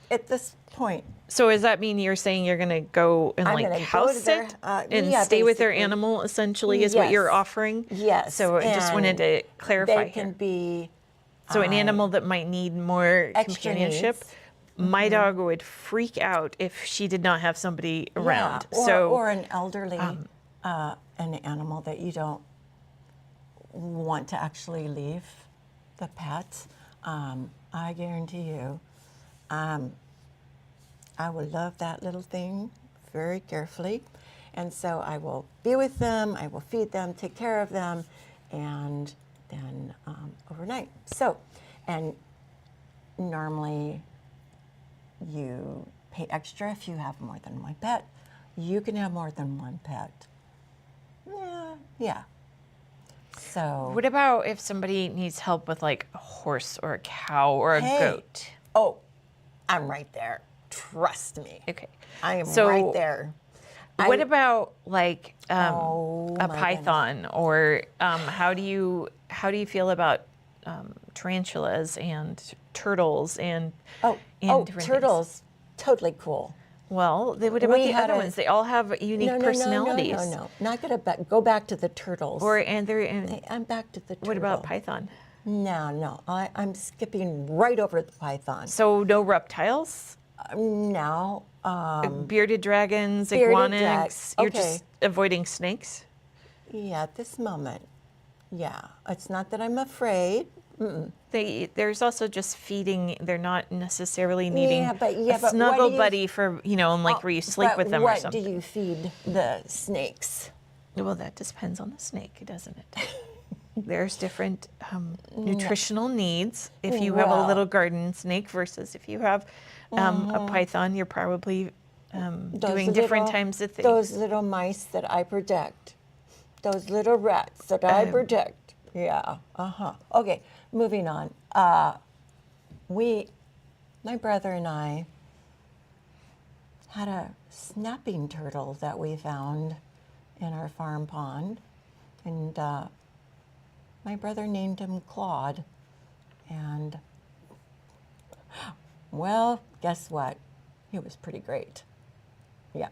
At this point, So does that mean you're saying you're going to go and I'm like gonna go house to their- sit and yeah, stay with their basically. animal essentially is what you're Yes. offering? Yes. So I just wanted to clarify They can here. be So an animal that might need more extra companionship, needs. my dog would freak out if she did not have somebody around. Yeah, So or an elderly, an animal that you don't want to actually leave the pet. I guarantee you, I will love that little thing very carefully. And so I will be with them, I will feed them, take care of them, and then overnight. So, and normally you pay extra if you have more than one pet. You can have more than one pet. Yeah. So, what about if somebody needs help with like a horse or a cow or a Hey. goat? oh, I'm right there. Trust me. Okay. I am So right there. What about like Oh, a my python, or how do you feel about tarantulas and turtles and Oh, different things? turtles, totally cool. Well, what about We the had other a- ones? They all have unique personalities. No. Not gonna go back to the turtles. And I'm back to the turtle. what about python? No. I'm skipping right over the python. So no reptiles, Now, bearded dragons, bearded iguanics. You're okay. just avoiding snakes. yeah, at this moment, yeah. It's not that I'm afraid. There's also just feeding. They're not necessarily needing but a what snuggle do you- buddy for and like where you sleep But with them or what something. do you feed the snakes? Well, that depends on the snake, doesn't it? There's different nutritional needs. If you have a Well- little garden snake versus if you have a python, you're probably doing different times of things. Those little mice that I protect, those little rats that I protect. Yeah. Okay, moving on. My brother and I had a snapping turtle that we found in our farm pond, and my brother named him Claude. And well, guess what? He was pretty great. Yeah.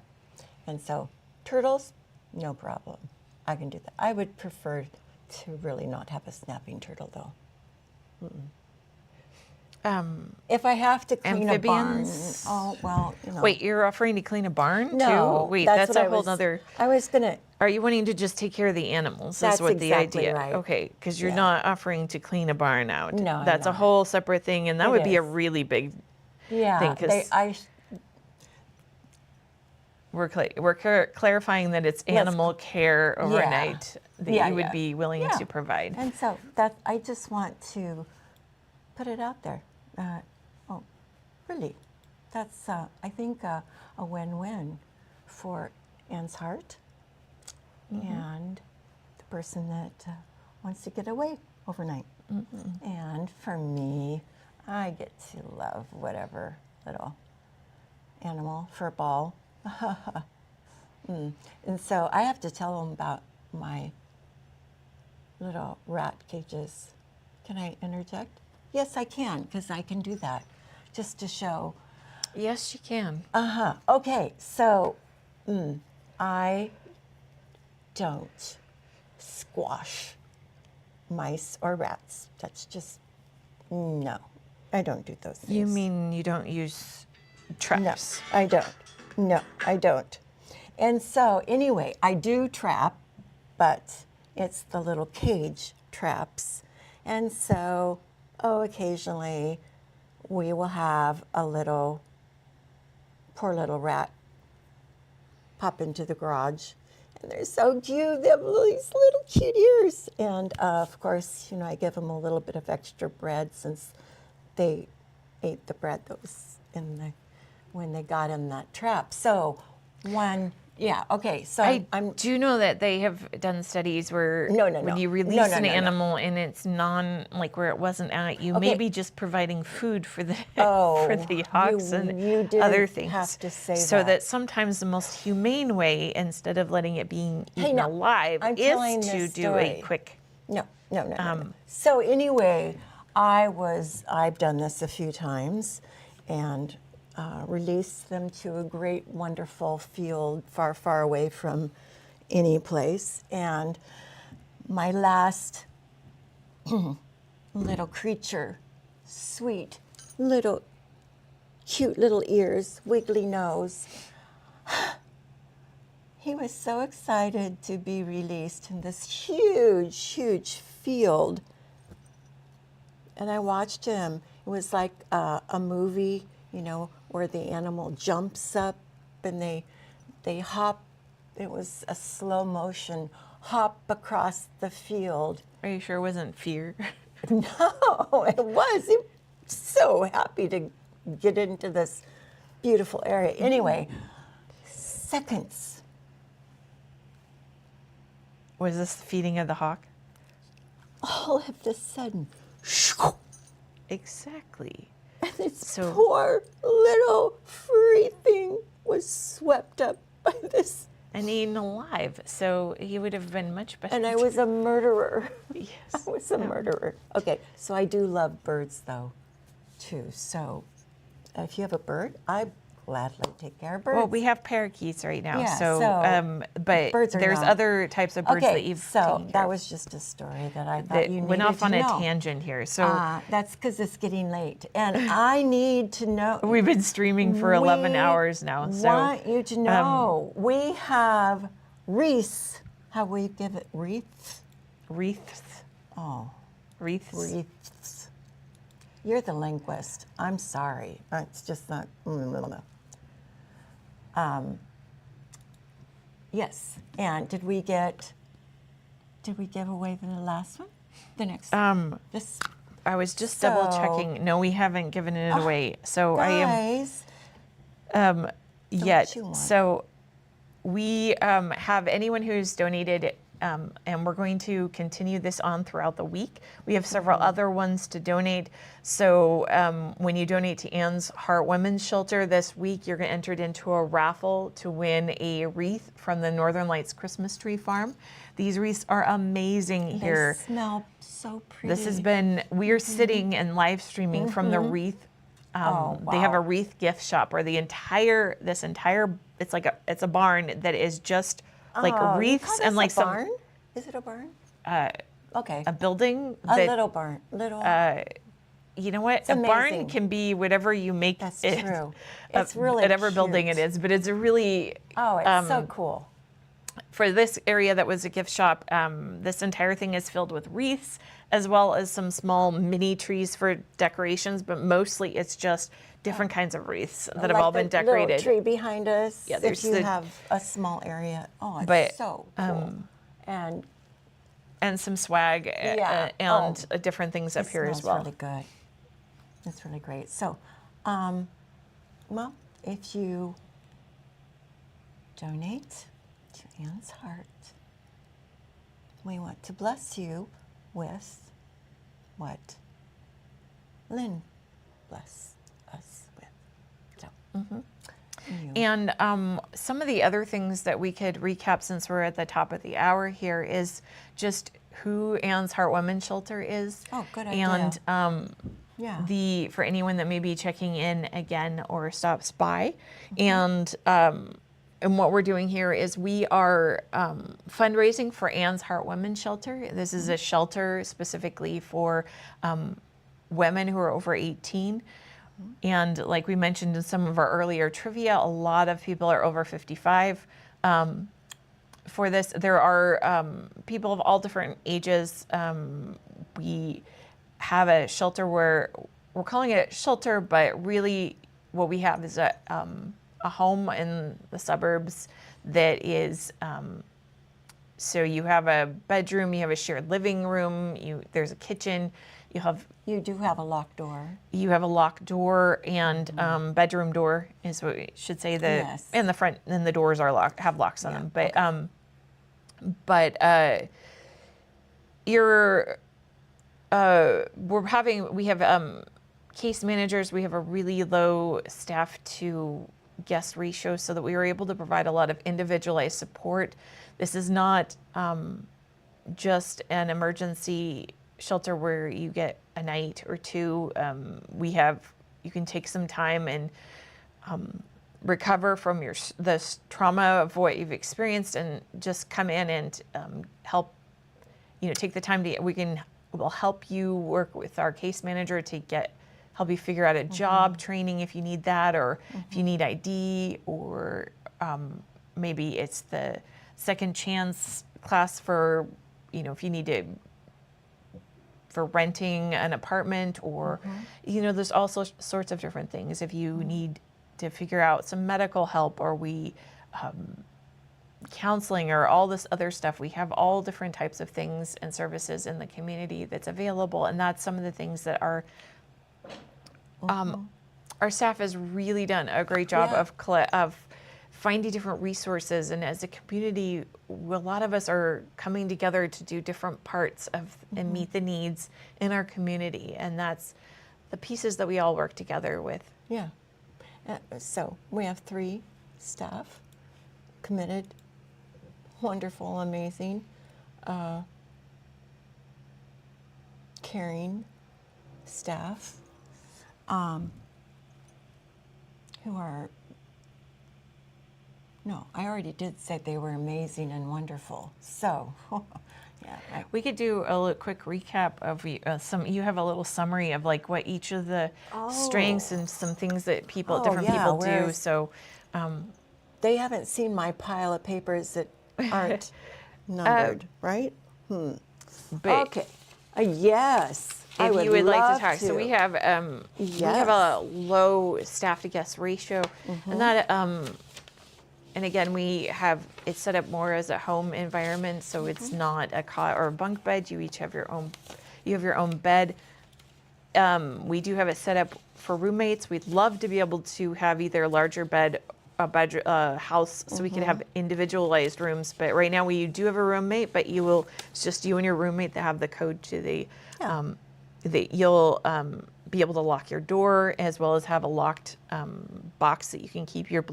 And so turtles, no problem. I can do that. I would prefer to really not have a snapping turtle though. If I have to clean Amphibians? a barn, oh well, you know. Wait, you're offering to clean a barn no, too? Wait, that's that's what a I whole was- nother. I was gonna. Are you wanting to just take care of the animals? That's is what the exactly idea. right. Okay, because you're Yeah. not offering to clean a barn out. No, I'm that's a not. whole separate thing, and that It would be a is. really big. Yeah, thing, 'cause we're clarifying that it's animal care overnight that Yeah, you would yeah. be willing Yeah. to provide. And so that I just want to put it out there. Oh, really? That's I think a win-win for Anne's heart and the person that wants to get away overnight. And for me, I get to love whatever little animal, fur ball. And so I have to tell them about my little rat cages. Can I interject? Yes, I can, because I can do that, just to show. Yes, you can. Okay, so I don't squash mice or rats. That's just, no, I don't do those things. You mean you don't use traps? No, I don't. No, I don't. And so, anyway, I do trap, but it's the little cage traps. And so, occasionally we will have a poor little rat pop into the garage. And they're so cute. They have these little cute ears. And of course, I give them a little bit of extra bread since they ate the bread that was when they got in that trap. So one Yeah. Okay. So I do know that they have done studies where No. when you release No. an animal and it's like where it wasn't at, you may Okay. be just providing food for the Oh, for the hawks and you did other things. have to say so that. sometimes the most humane way, instead of letting it being eaten no, alive, I'm is telling to this do a story. quick. No. So anyway, I've done this a few times, and released them to a great, wonderful field far, far away from any place. And my last little creature, sweet, little, cute little ears, wiggly nose. He was so excited to be released in this huge, huge field. And I watched him. It was like a movie, where the animal jumps up and they hop. It was a slow motion hop across the field. Are you sure it wasn't fear? No, it was. He was so happy to get into this beautiful area. Anyway, seconds. Was this the feeding of the hawk? All of a sudden, Exactly. and this So- poor little furry thing was swept up by this. And eaten alive, so he would have been much better. And I was a murderer. Yes. I was a murderer. Okay, so I do love birds, though, too. So if you have a bird, I gladly take care of birds. Well, we have parakeets right now, Yeah, so, so but birds are there's not- other types of birds okay, that you've so taken care that of. was just a story that I thought that you went needed off on to a know. tangent here. So That's because it's getting late, and I need to know. we've been streaming for 11 We hours now. So want you to know we have wreaths. How we give it wreaths? wreaths, Oh, wreaths. wreaths. You're the linguist. I'm sorry. It's just not. Yes. And did we give away the last one? The next. This. I was just double So- checking. No, we haven't given it away. So I Guys. am yet. chew on it. So we have anyone who's donated, and we're going to continue this on throughout the week. We have several Mm-hmm. other ones to donate. So when you donate to Anne's Heart Women's Shelter this week, you're entered into a raffle to win a wreath from the Northern Lights Christmas Tree Farm. These wreaths are amazing here. They smell so pretty. This has been, we're Mm-hmm. sitting and live streaming from the wreath. They have a wow. wreath gift shop where this entire, it's a barn that is just like Oh, you call wreaths and this like a some, barn? Is it a barn? Okay. a building A that, little barn. Little. you know what? It's A barn amazing. can be whatever you make That's it. true. It's really whatever building it cute. is, but it's a really, Oh, it's so cool. for this area that was a gift shop, this entire thing is filled with wreaths as well as some small mini trees for decorations, but mostly it's just different kinds of wreaths that have Like all been the decorated. little tree behind us. Yeah, if there's you the- have a small area. Oh, it's But, so cool. And And some swag Yeah. and different things up it here as smells well. really good. It's really great. So, well, if you donate to Anne's Heart, we want to bless you with what Lynn blessed us with. So, you- And some of the other things that we could recap since we're at the top of the hour here is just who Anne's Heart Women's Shelter is. Oh, good idea. And yeah. for anyone that may be checking in again or stops by. And what we're doing here is we are fundraising for Anne's Heart Women's Shelter. This is a shelter specifically for women who are over 18. And like we mentioned in some of our earlier trivia, a lot of people are over 55. For this, there are people of all different ages. We have a shelter where we're calling it a shelter, but really what we have is a home in the suburbs that is, so you have a bedroom, you have a shared living room, there's a kitchen, You do have a locked door. you have a locked door and bedroom door is what we should say. Yes. And the front and the doors are locked, have locks on them. But we have case managers. We have a really low staff to guest ratio so that we were able to provide a lot of individualized support. This is not just an emergency shelter where you get a night or two. You can take some time and recover from the trauma of what you've experienced and just come in and help, take the time we'll help you work with our case manager to help you figure out a job training if you need that, or if you need ID, or maybe it's the second chance class for, if you need to, for renting an apartment, or, there's all sorts of different things. If you need to figure out some medical help, or counseling, or all this other stuff, we have all different types of things and services in the community that's available. And that's some of the things that our staff has really done a great job of finding different resources. And as a community, a lot of us are coming together to do different parts of and meet the needs in our community. And that's the pieces that we all work together with. Yeah. So we have 3 staff, committed, wonderful, amazing, caring staff, who are, no, I already did say they were amazing and wonderful. So, yeah. We could do a quick recap of you have a little summary of like what each of the strengths and some things that different people do. So they haven't seen my pile of papers that aren't numbered, right? Okay. Yes. If you would like to talk, so we have a low staff to guest ratio, and that and again it's set up more as a home environment, so it's not a cot or a bunk bed. You each have your own bed. We do have it set up for roommates. We'd love to be able to have either a larger bed, house, so we can have individualized rooms. But right now we do have a roommate, but it's just you and your roommate that have the code to that you'll be able to lock your door, as well as have a locked box that you can keep your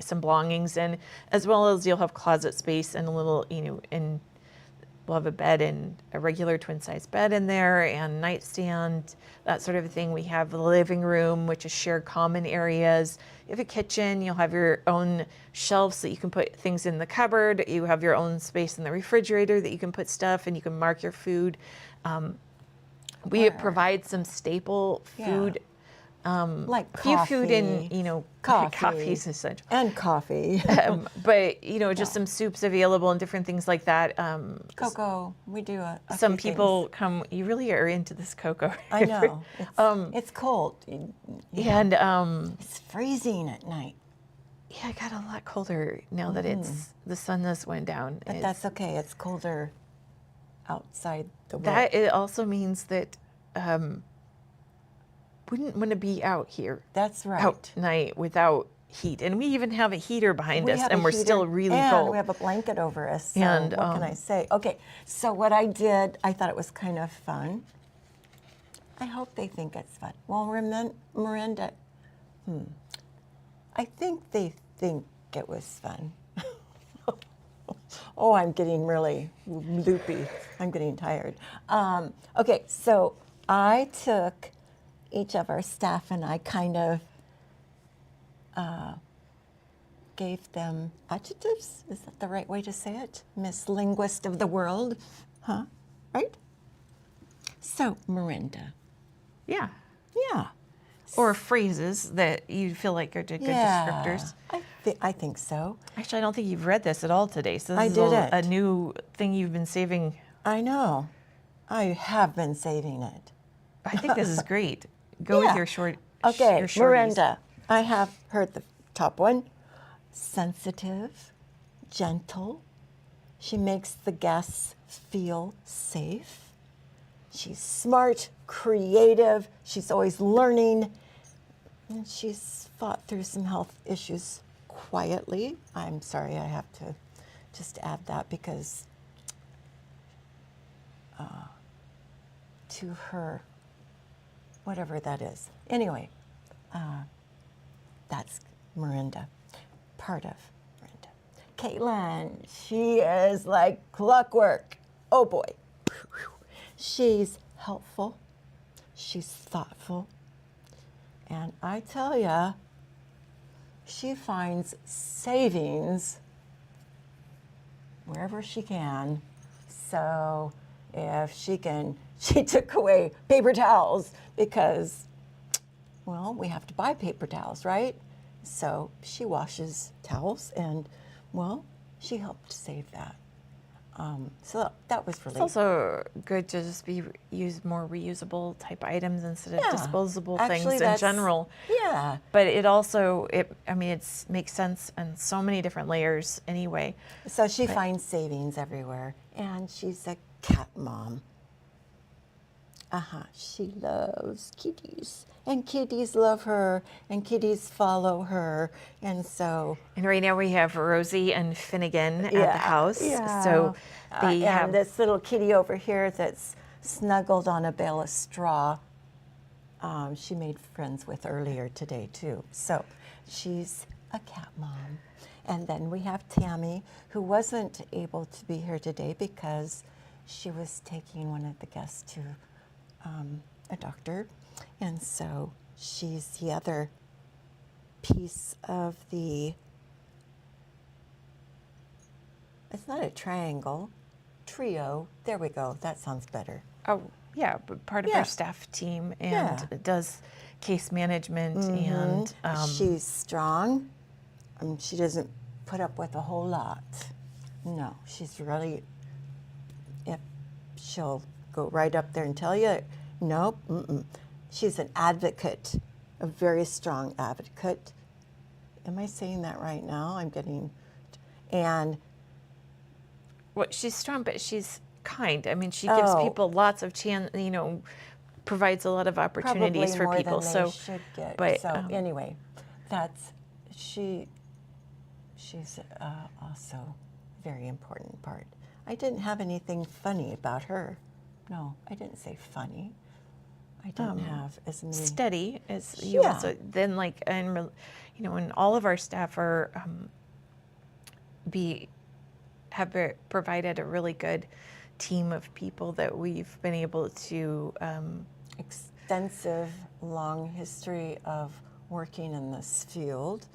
some belongings in, as well as you'll have closet space and a little, and we'll have a bed and a regular twin size bed in there, and nightstand, that sort of thing. We have the living room, which is shared common areas. You have a kitchen, you'll have your own shelves that you can put things in the cupboard. You have your own space in the refrigerator that you can put stuff, and you can mark your food. We provide some staple food, like few coffee, food and coffee is essential, and coffee, but just some soups available and different things like that. Cocoa, we do a some few people things. come. You really are into this cocoa. I know. It's cold, and it's freezing at night. Yeah, it got a lot colder now that the sun has went down. But that's okay. It's colder outside the world. That it also means that wouldn't want to be out here. That's right. Out night without heat, and we even have a heater behind us, and we're still really and cold. We have a blanket over us. So And, what can I say? Okay, so what I did, I thought it was kind of fun. I hope they think it's fun. Well, Miranda, I think they think it was fun. Oh, I'm getting really loopy. I'm getting tired. Okay, so I took each of our staff and I kind of gave them adjectives. Is that the right way to say it? Miss Linguist of the World, huh? Right? So, Miranda. Yeah. Yeah. Or phrases that you feel like are good descriptors. I think so. Actually, I don't think you've read this at all today. So I this is didn't. a new thing you've been saving. I know. I have been saving it. I think this is great. Go with your short. Okay, your shorties. Miranda, I have heard the top one. Sensitive, gentle. She makes the guests feel safe. She's smart, creative. She's always learning. And she's fought through some health issues quietly. I'm sorry, I have to just add that because to her, whatever that is. Anyway, that's Miranda, part of Miranda. Caitlin, she is like clockwork. Oh boy. She's helpful. She's thoughtful. And I tell ya, she finds savings wherever she can. So if she can, she took away paper towels because, well, we have to buy paper towels, right? So she washes towels and, well, she helped save that. So that was really. It's also good to just use more reusable type items instead of Yeah. disposable Actually, things in that's- general. Yeah. But it also, it makes sense in so many different layers anyway. So she finds savings everywhere, and she's a cat mom. She loves kitties, and kitties love her, and kitties follow her, and so. And right now we have Rosie and Finnegan at the Yeah, house. yeah. So they And have this little kitty over here that's snuggled on a bale of straw. She made friends with earlier today too. So she's a cat mom. And then we have Tammy, who wasn't able to be here today because she was taking one of the guests to a doctor. And so she's the other piece of the, it's not a triangle, trio. There we go. That sounds better. but part of Yeah. our staff team and Yeah. does case management and She's strong. She doesn't put up with a whole lot. No, she's really, if she'll go right up there and tell you, nope, She's an advocate, a very strong advocate. Am I saying that right now? I'm getting, and she's strong, but she's kind. I mean, she gives people lots of chance, provides a lot of opportunities probably for more people. than So they should get. but, So anyway, that's she's also a very important part. I didn't have anything funny about her. No, I didn't say funny. I didn't have as many. steady as you Yeah. also then and all of our staff are provided a really good team of people that we've been able to Extensive, long history of working in this field.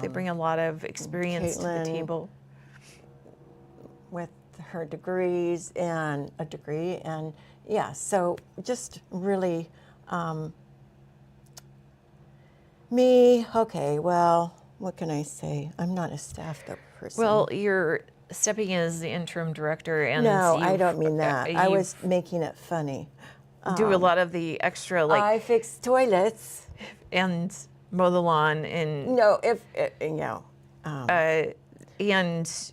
they bring a lot of experience to the Caitlin, table. With her degrees and a degree, and yeah, so just really me. Okay, well, what can I say? I'm not a staff person. Well, you're stepping in as the interim director, and no, I you've- don't mean that. I you was making it funny. do a lot of the extra I fix toilets. and mow the lawn and No, if and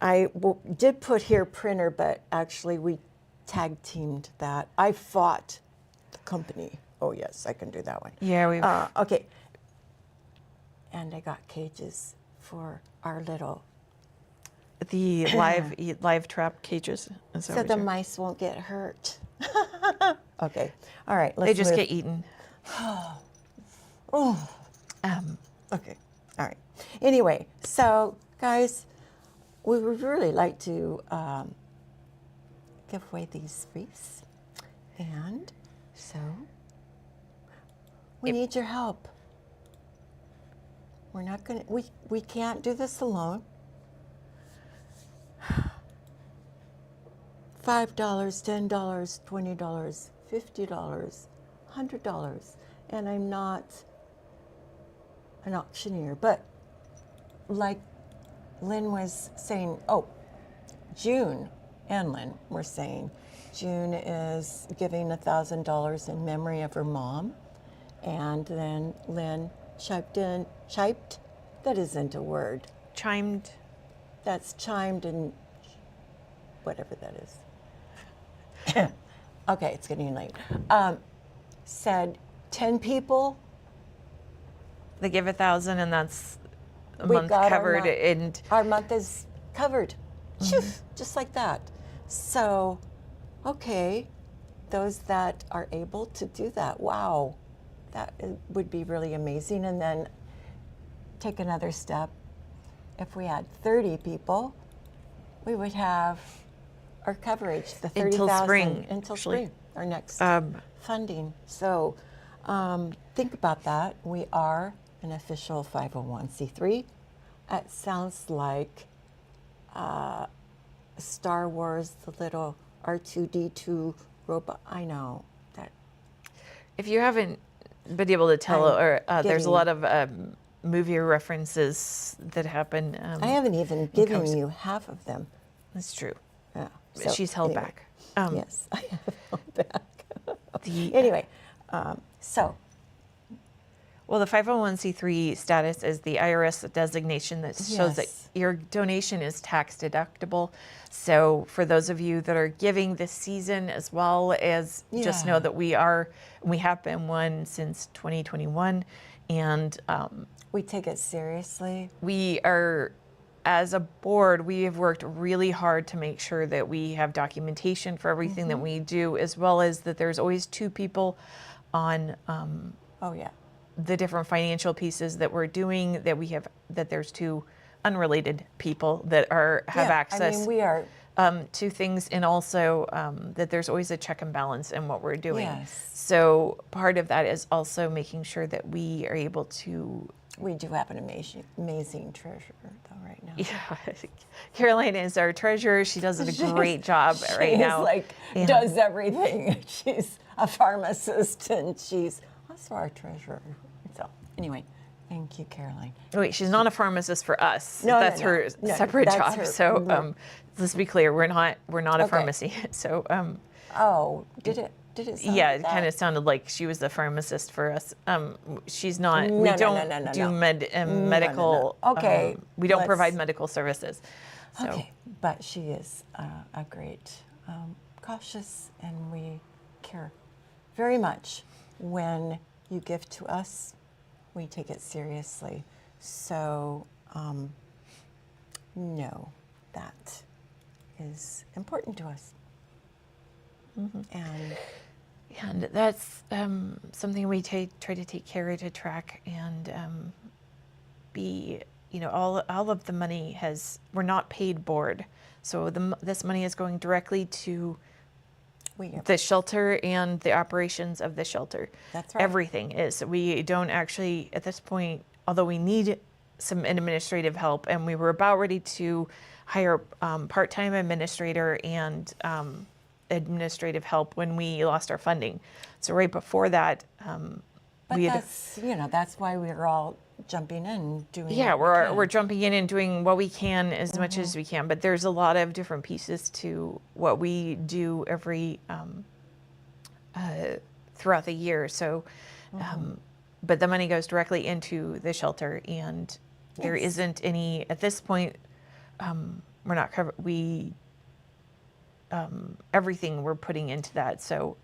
I did put here printer, but actually we tag teamed that. I fought the company. Oh yes, I can do that one. yeah, we've Okay. And I got cages for our little, the live trap cages. Is that so what the you're- mice won't get hurt. Okay. All right. Let's they just move. get eaten. Okay. All right. Anyway, so guys, we would really like to give away these wreaths, and so we need your help. We're not gonna. We can't do this alone. $5, $10, $20, $50, $100, and I'm not an auctioneer, but like Lynn was saying, June and Lynn were saying, June is giving $1,000 in memory of her mom, and then Lynn chiped, that isn't a word. Chimed. That's chimed in, whatever that is. Okay, it's getting late. Said 10 people. They give 1,000, and that's a We month got our covered. month. And Our month is covered. Shoof, just like that. So, okay, those that are able to do that, wow, would be really amazing. And then take another step. If we had 30 people, we would have our coverage, the 30,000 Until spring, until actually. spring, our next funding. So think about that. We are an official 501c3. It sounds like Star Wars, the little R2D2 robot. I know that. if you haven't been able to tell, or there's a getting- lot of movie references that happen. I haven't even given comes- you half of them. That's true. Yeah. She's held anyway. back. Yes, I have held back. The- Anyway, so Well, the 501c3 status is the IRS designation that shows that Yes. your donation is tax deductible. So for those of you that are giving this season, as well as just know Yeah. that we have been one since 2021, and we take it seriously. we are, as a board, we have worked really hard to make sure that we have documentation for everything that we do, as well as that there's always two people on Oh, yeah. the different financial pieces that we're doing, that there's two unrelated people that have Yeah, access I mean, we are, to things, and also that there's always a check and balance in what we're doing. Yes. So part of that is also making sure that we are able to, we do have an amazing treasurer, though, right now. yeah, Caroline is our treasurer. She does a great job right She's now. like, And- does everything. She's a pharmacist, and she's also our treasurer. So, anyway, thank you, Caroline. Wait, she's not a pharmacist for us. No, no, that's no. her No, separate that's job. her- So right. let's be clear, we're not a Okay. pharmacy. So Oh, did it sound yeah, like it kind that? of sounded like she was the pharmacist for us. She's not. No, We no, don't no, no, do no. medical. Okay, we don't provide let's- medical services. So Okay, but she is a great, cautious, and we care very much. When you give to us, we take it seriously. So, no, that is important to us. and that's something we try to take care of, to track, and be, all of the money we're not paid board. So this money is going directly to We the shelter and the operations of the shelter. That's right. Everything is. We don't actually, at this point, although we need some administrative help, and we were about ready to hire part-time administrator and administrative help when we lost our funding. So right before that, But we had. that's why we're all jumping in and doing. Yeah, what we can. we're jumping in and doing what we can as much as we can, but there's a lot of different pieces to what we do every throughout the year. So, but the money goes directly into the shelter, and there Yes. isn't any at this point. We're not covered. Everything we're putting into that. So.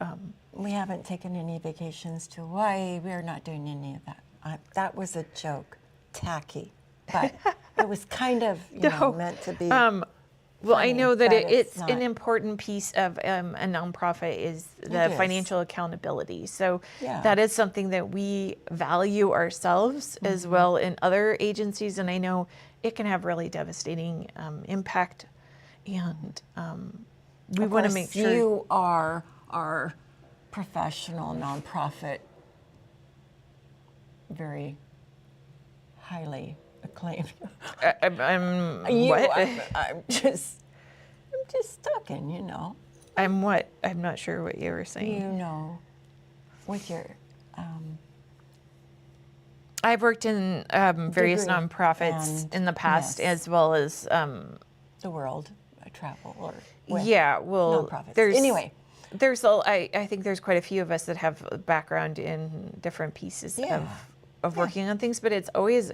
We haven't taken any vacations to Hawaii. We're not doing any of that. That was a joke, tacky, but it was kind of meant to be. Well, I funny, know that but it's it's not. an important piece of a nonprofit is the is. financial accountability. So Yeah. that is something that we value ourselves as well in other agencies, and I know it can have really devastating impact. And we Of want to course, make sure. you are our professional nonprofit, very highly acclaimed. I'm You, what? I'm just talking, I'm what? I'm not sure what you were saying. with your I've worked in various Degree nonprofits and- in the past, yes. as well as the world travel or with yeah. Well, nonprofits. there's Anyway, I think there's quite a few of us that have a background in different pieces Yeah. of working on things, but it's always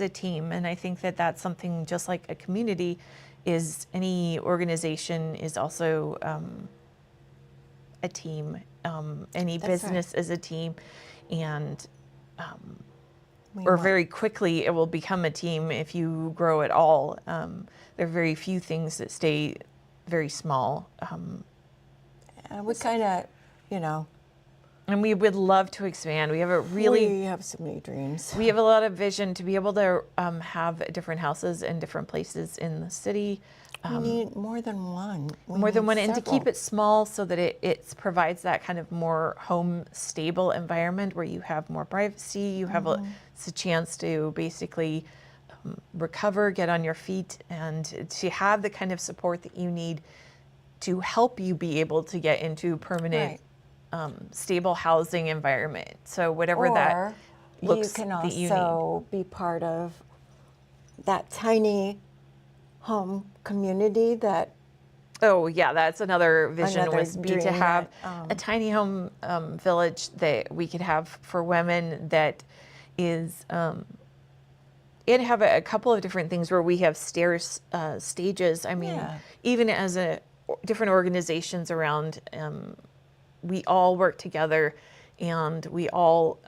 a team, and I think that that's something just like a community is. Any organization is also a team. Any That's right. business is a team, and We or want- very quickly it will become a team if you grow at all. There are very few things that stay very small. And we kind of, you know, And we would love to expand. We have a really, we have so many dreams. we have a lot of vision to be able to have different houses in different places in the city. We need more than one. We More than need one, and to keep several. it small so that it provides that kind of more home stable environment where you have more privacy, you have it's a chance to basically recover, get on your feet, and to have the kind of support that you need to help you be able to get into permanent, stable housing environment. So whatever Or that looks you can that you need. also be part of that tiny home community that Oh yeah, that's another vision Another was be to dream have that, a tiny home village that we could have for women that is and have a couple of different things where we have stages. I mean, Yeah. even as different organizations around, we all work together, and we all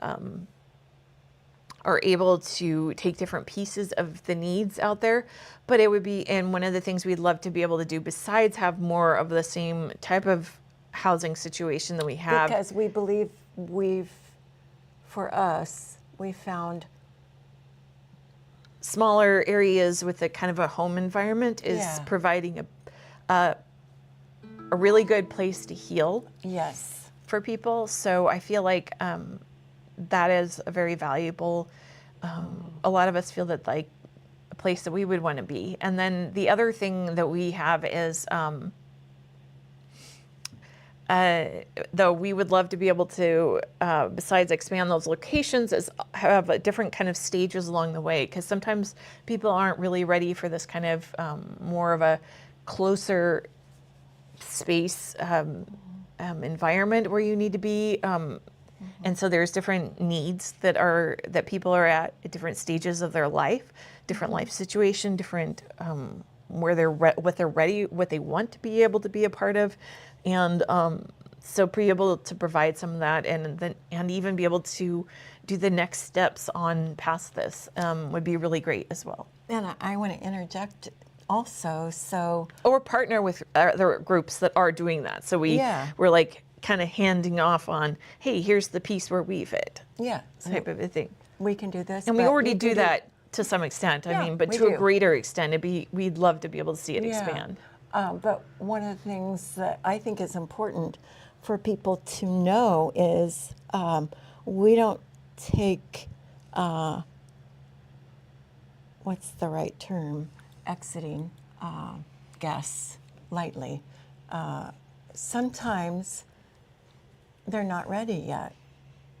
are able to take different pieces of the needs out there. But it would be, and one of the things we'd love to be able to do besides have more of the same type of housing situation that we have. because we believe for us, we found Smaller areas with a kind of a home environment is Yeah. providing a really good place to heal yes, for people. So I feel like that is a very valuable. A lot of us feel that like a place that we would want to be. And then the other thing that we have is, though we would love to be able to, besides expand those locations, is have a different kind of stages along the way. Because sometimes people aren't really ready for this kind of more of a closer space environment where you need to be. And so there's different needs that people are at different stages of their life, different life situation, different where what they're ready, what they want to be able to be a part of, and so be able to provide some of that, and even be able to do the next steps on past this would be really great as well. and I want to interject also. So Or partner with other groups that are doing that. So Yeah. we're like kind of handing off on, hey, here's the piece where we fit, yeah, type of a thing. we can do this, And we but already you do can that to some extent. I Yeah, mean, but we to a do. greater extent, we'd love to be able to see it Yeah. expand. But one of the things that I think is important for people to know is we don't take, what's the right term, exiting guests lightly. Sometimes they're not ready yet.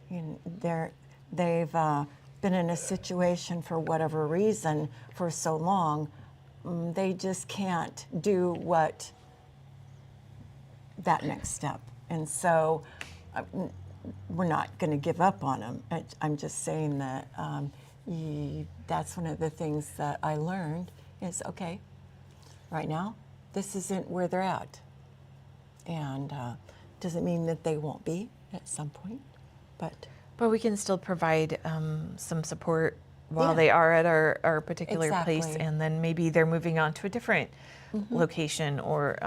They've been in a situation for whatever reason for so long, they just can't do what that next step. And so we're not going to give up on them. I'm just saying that that's one of the things that I learned is, okay, right now, this isn't where they're at. And doesn't mean that they won't be at some point, but But we can still provide some support while Yeah. they are at our particular place, Exactly. and then maybe they're moving on to a different location, or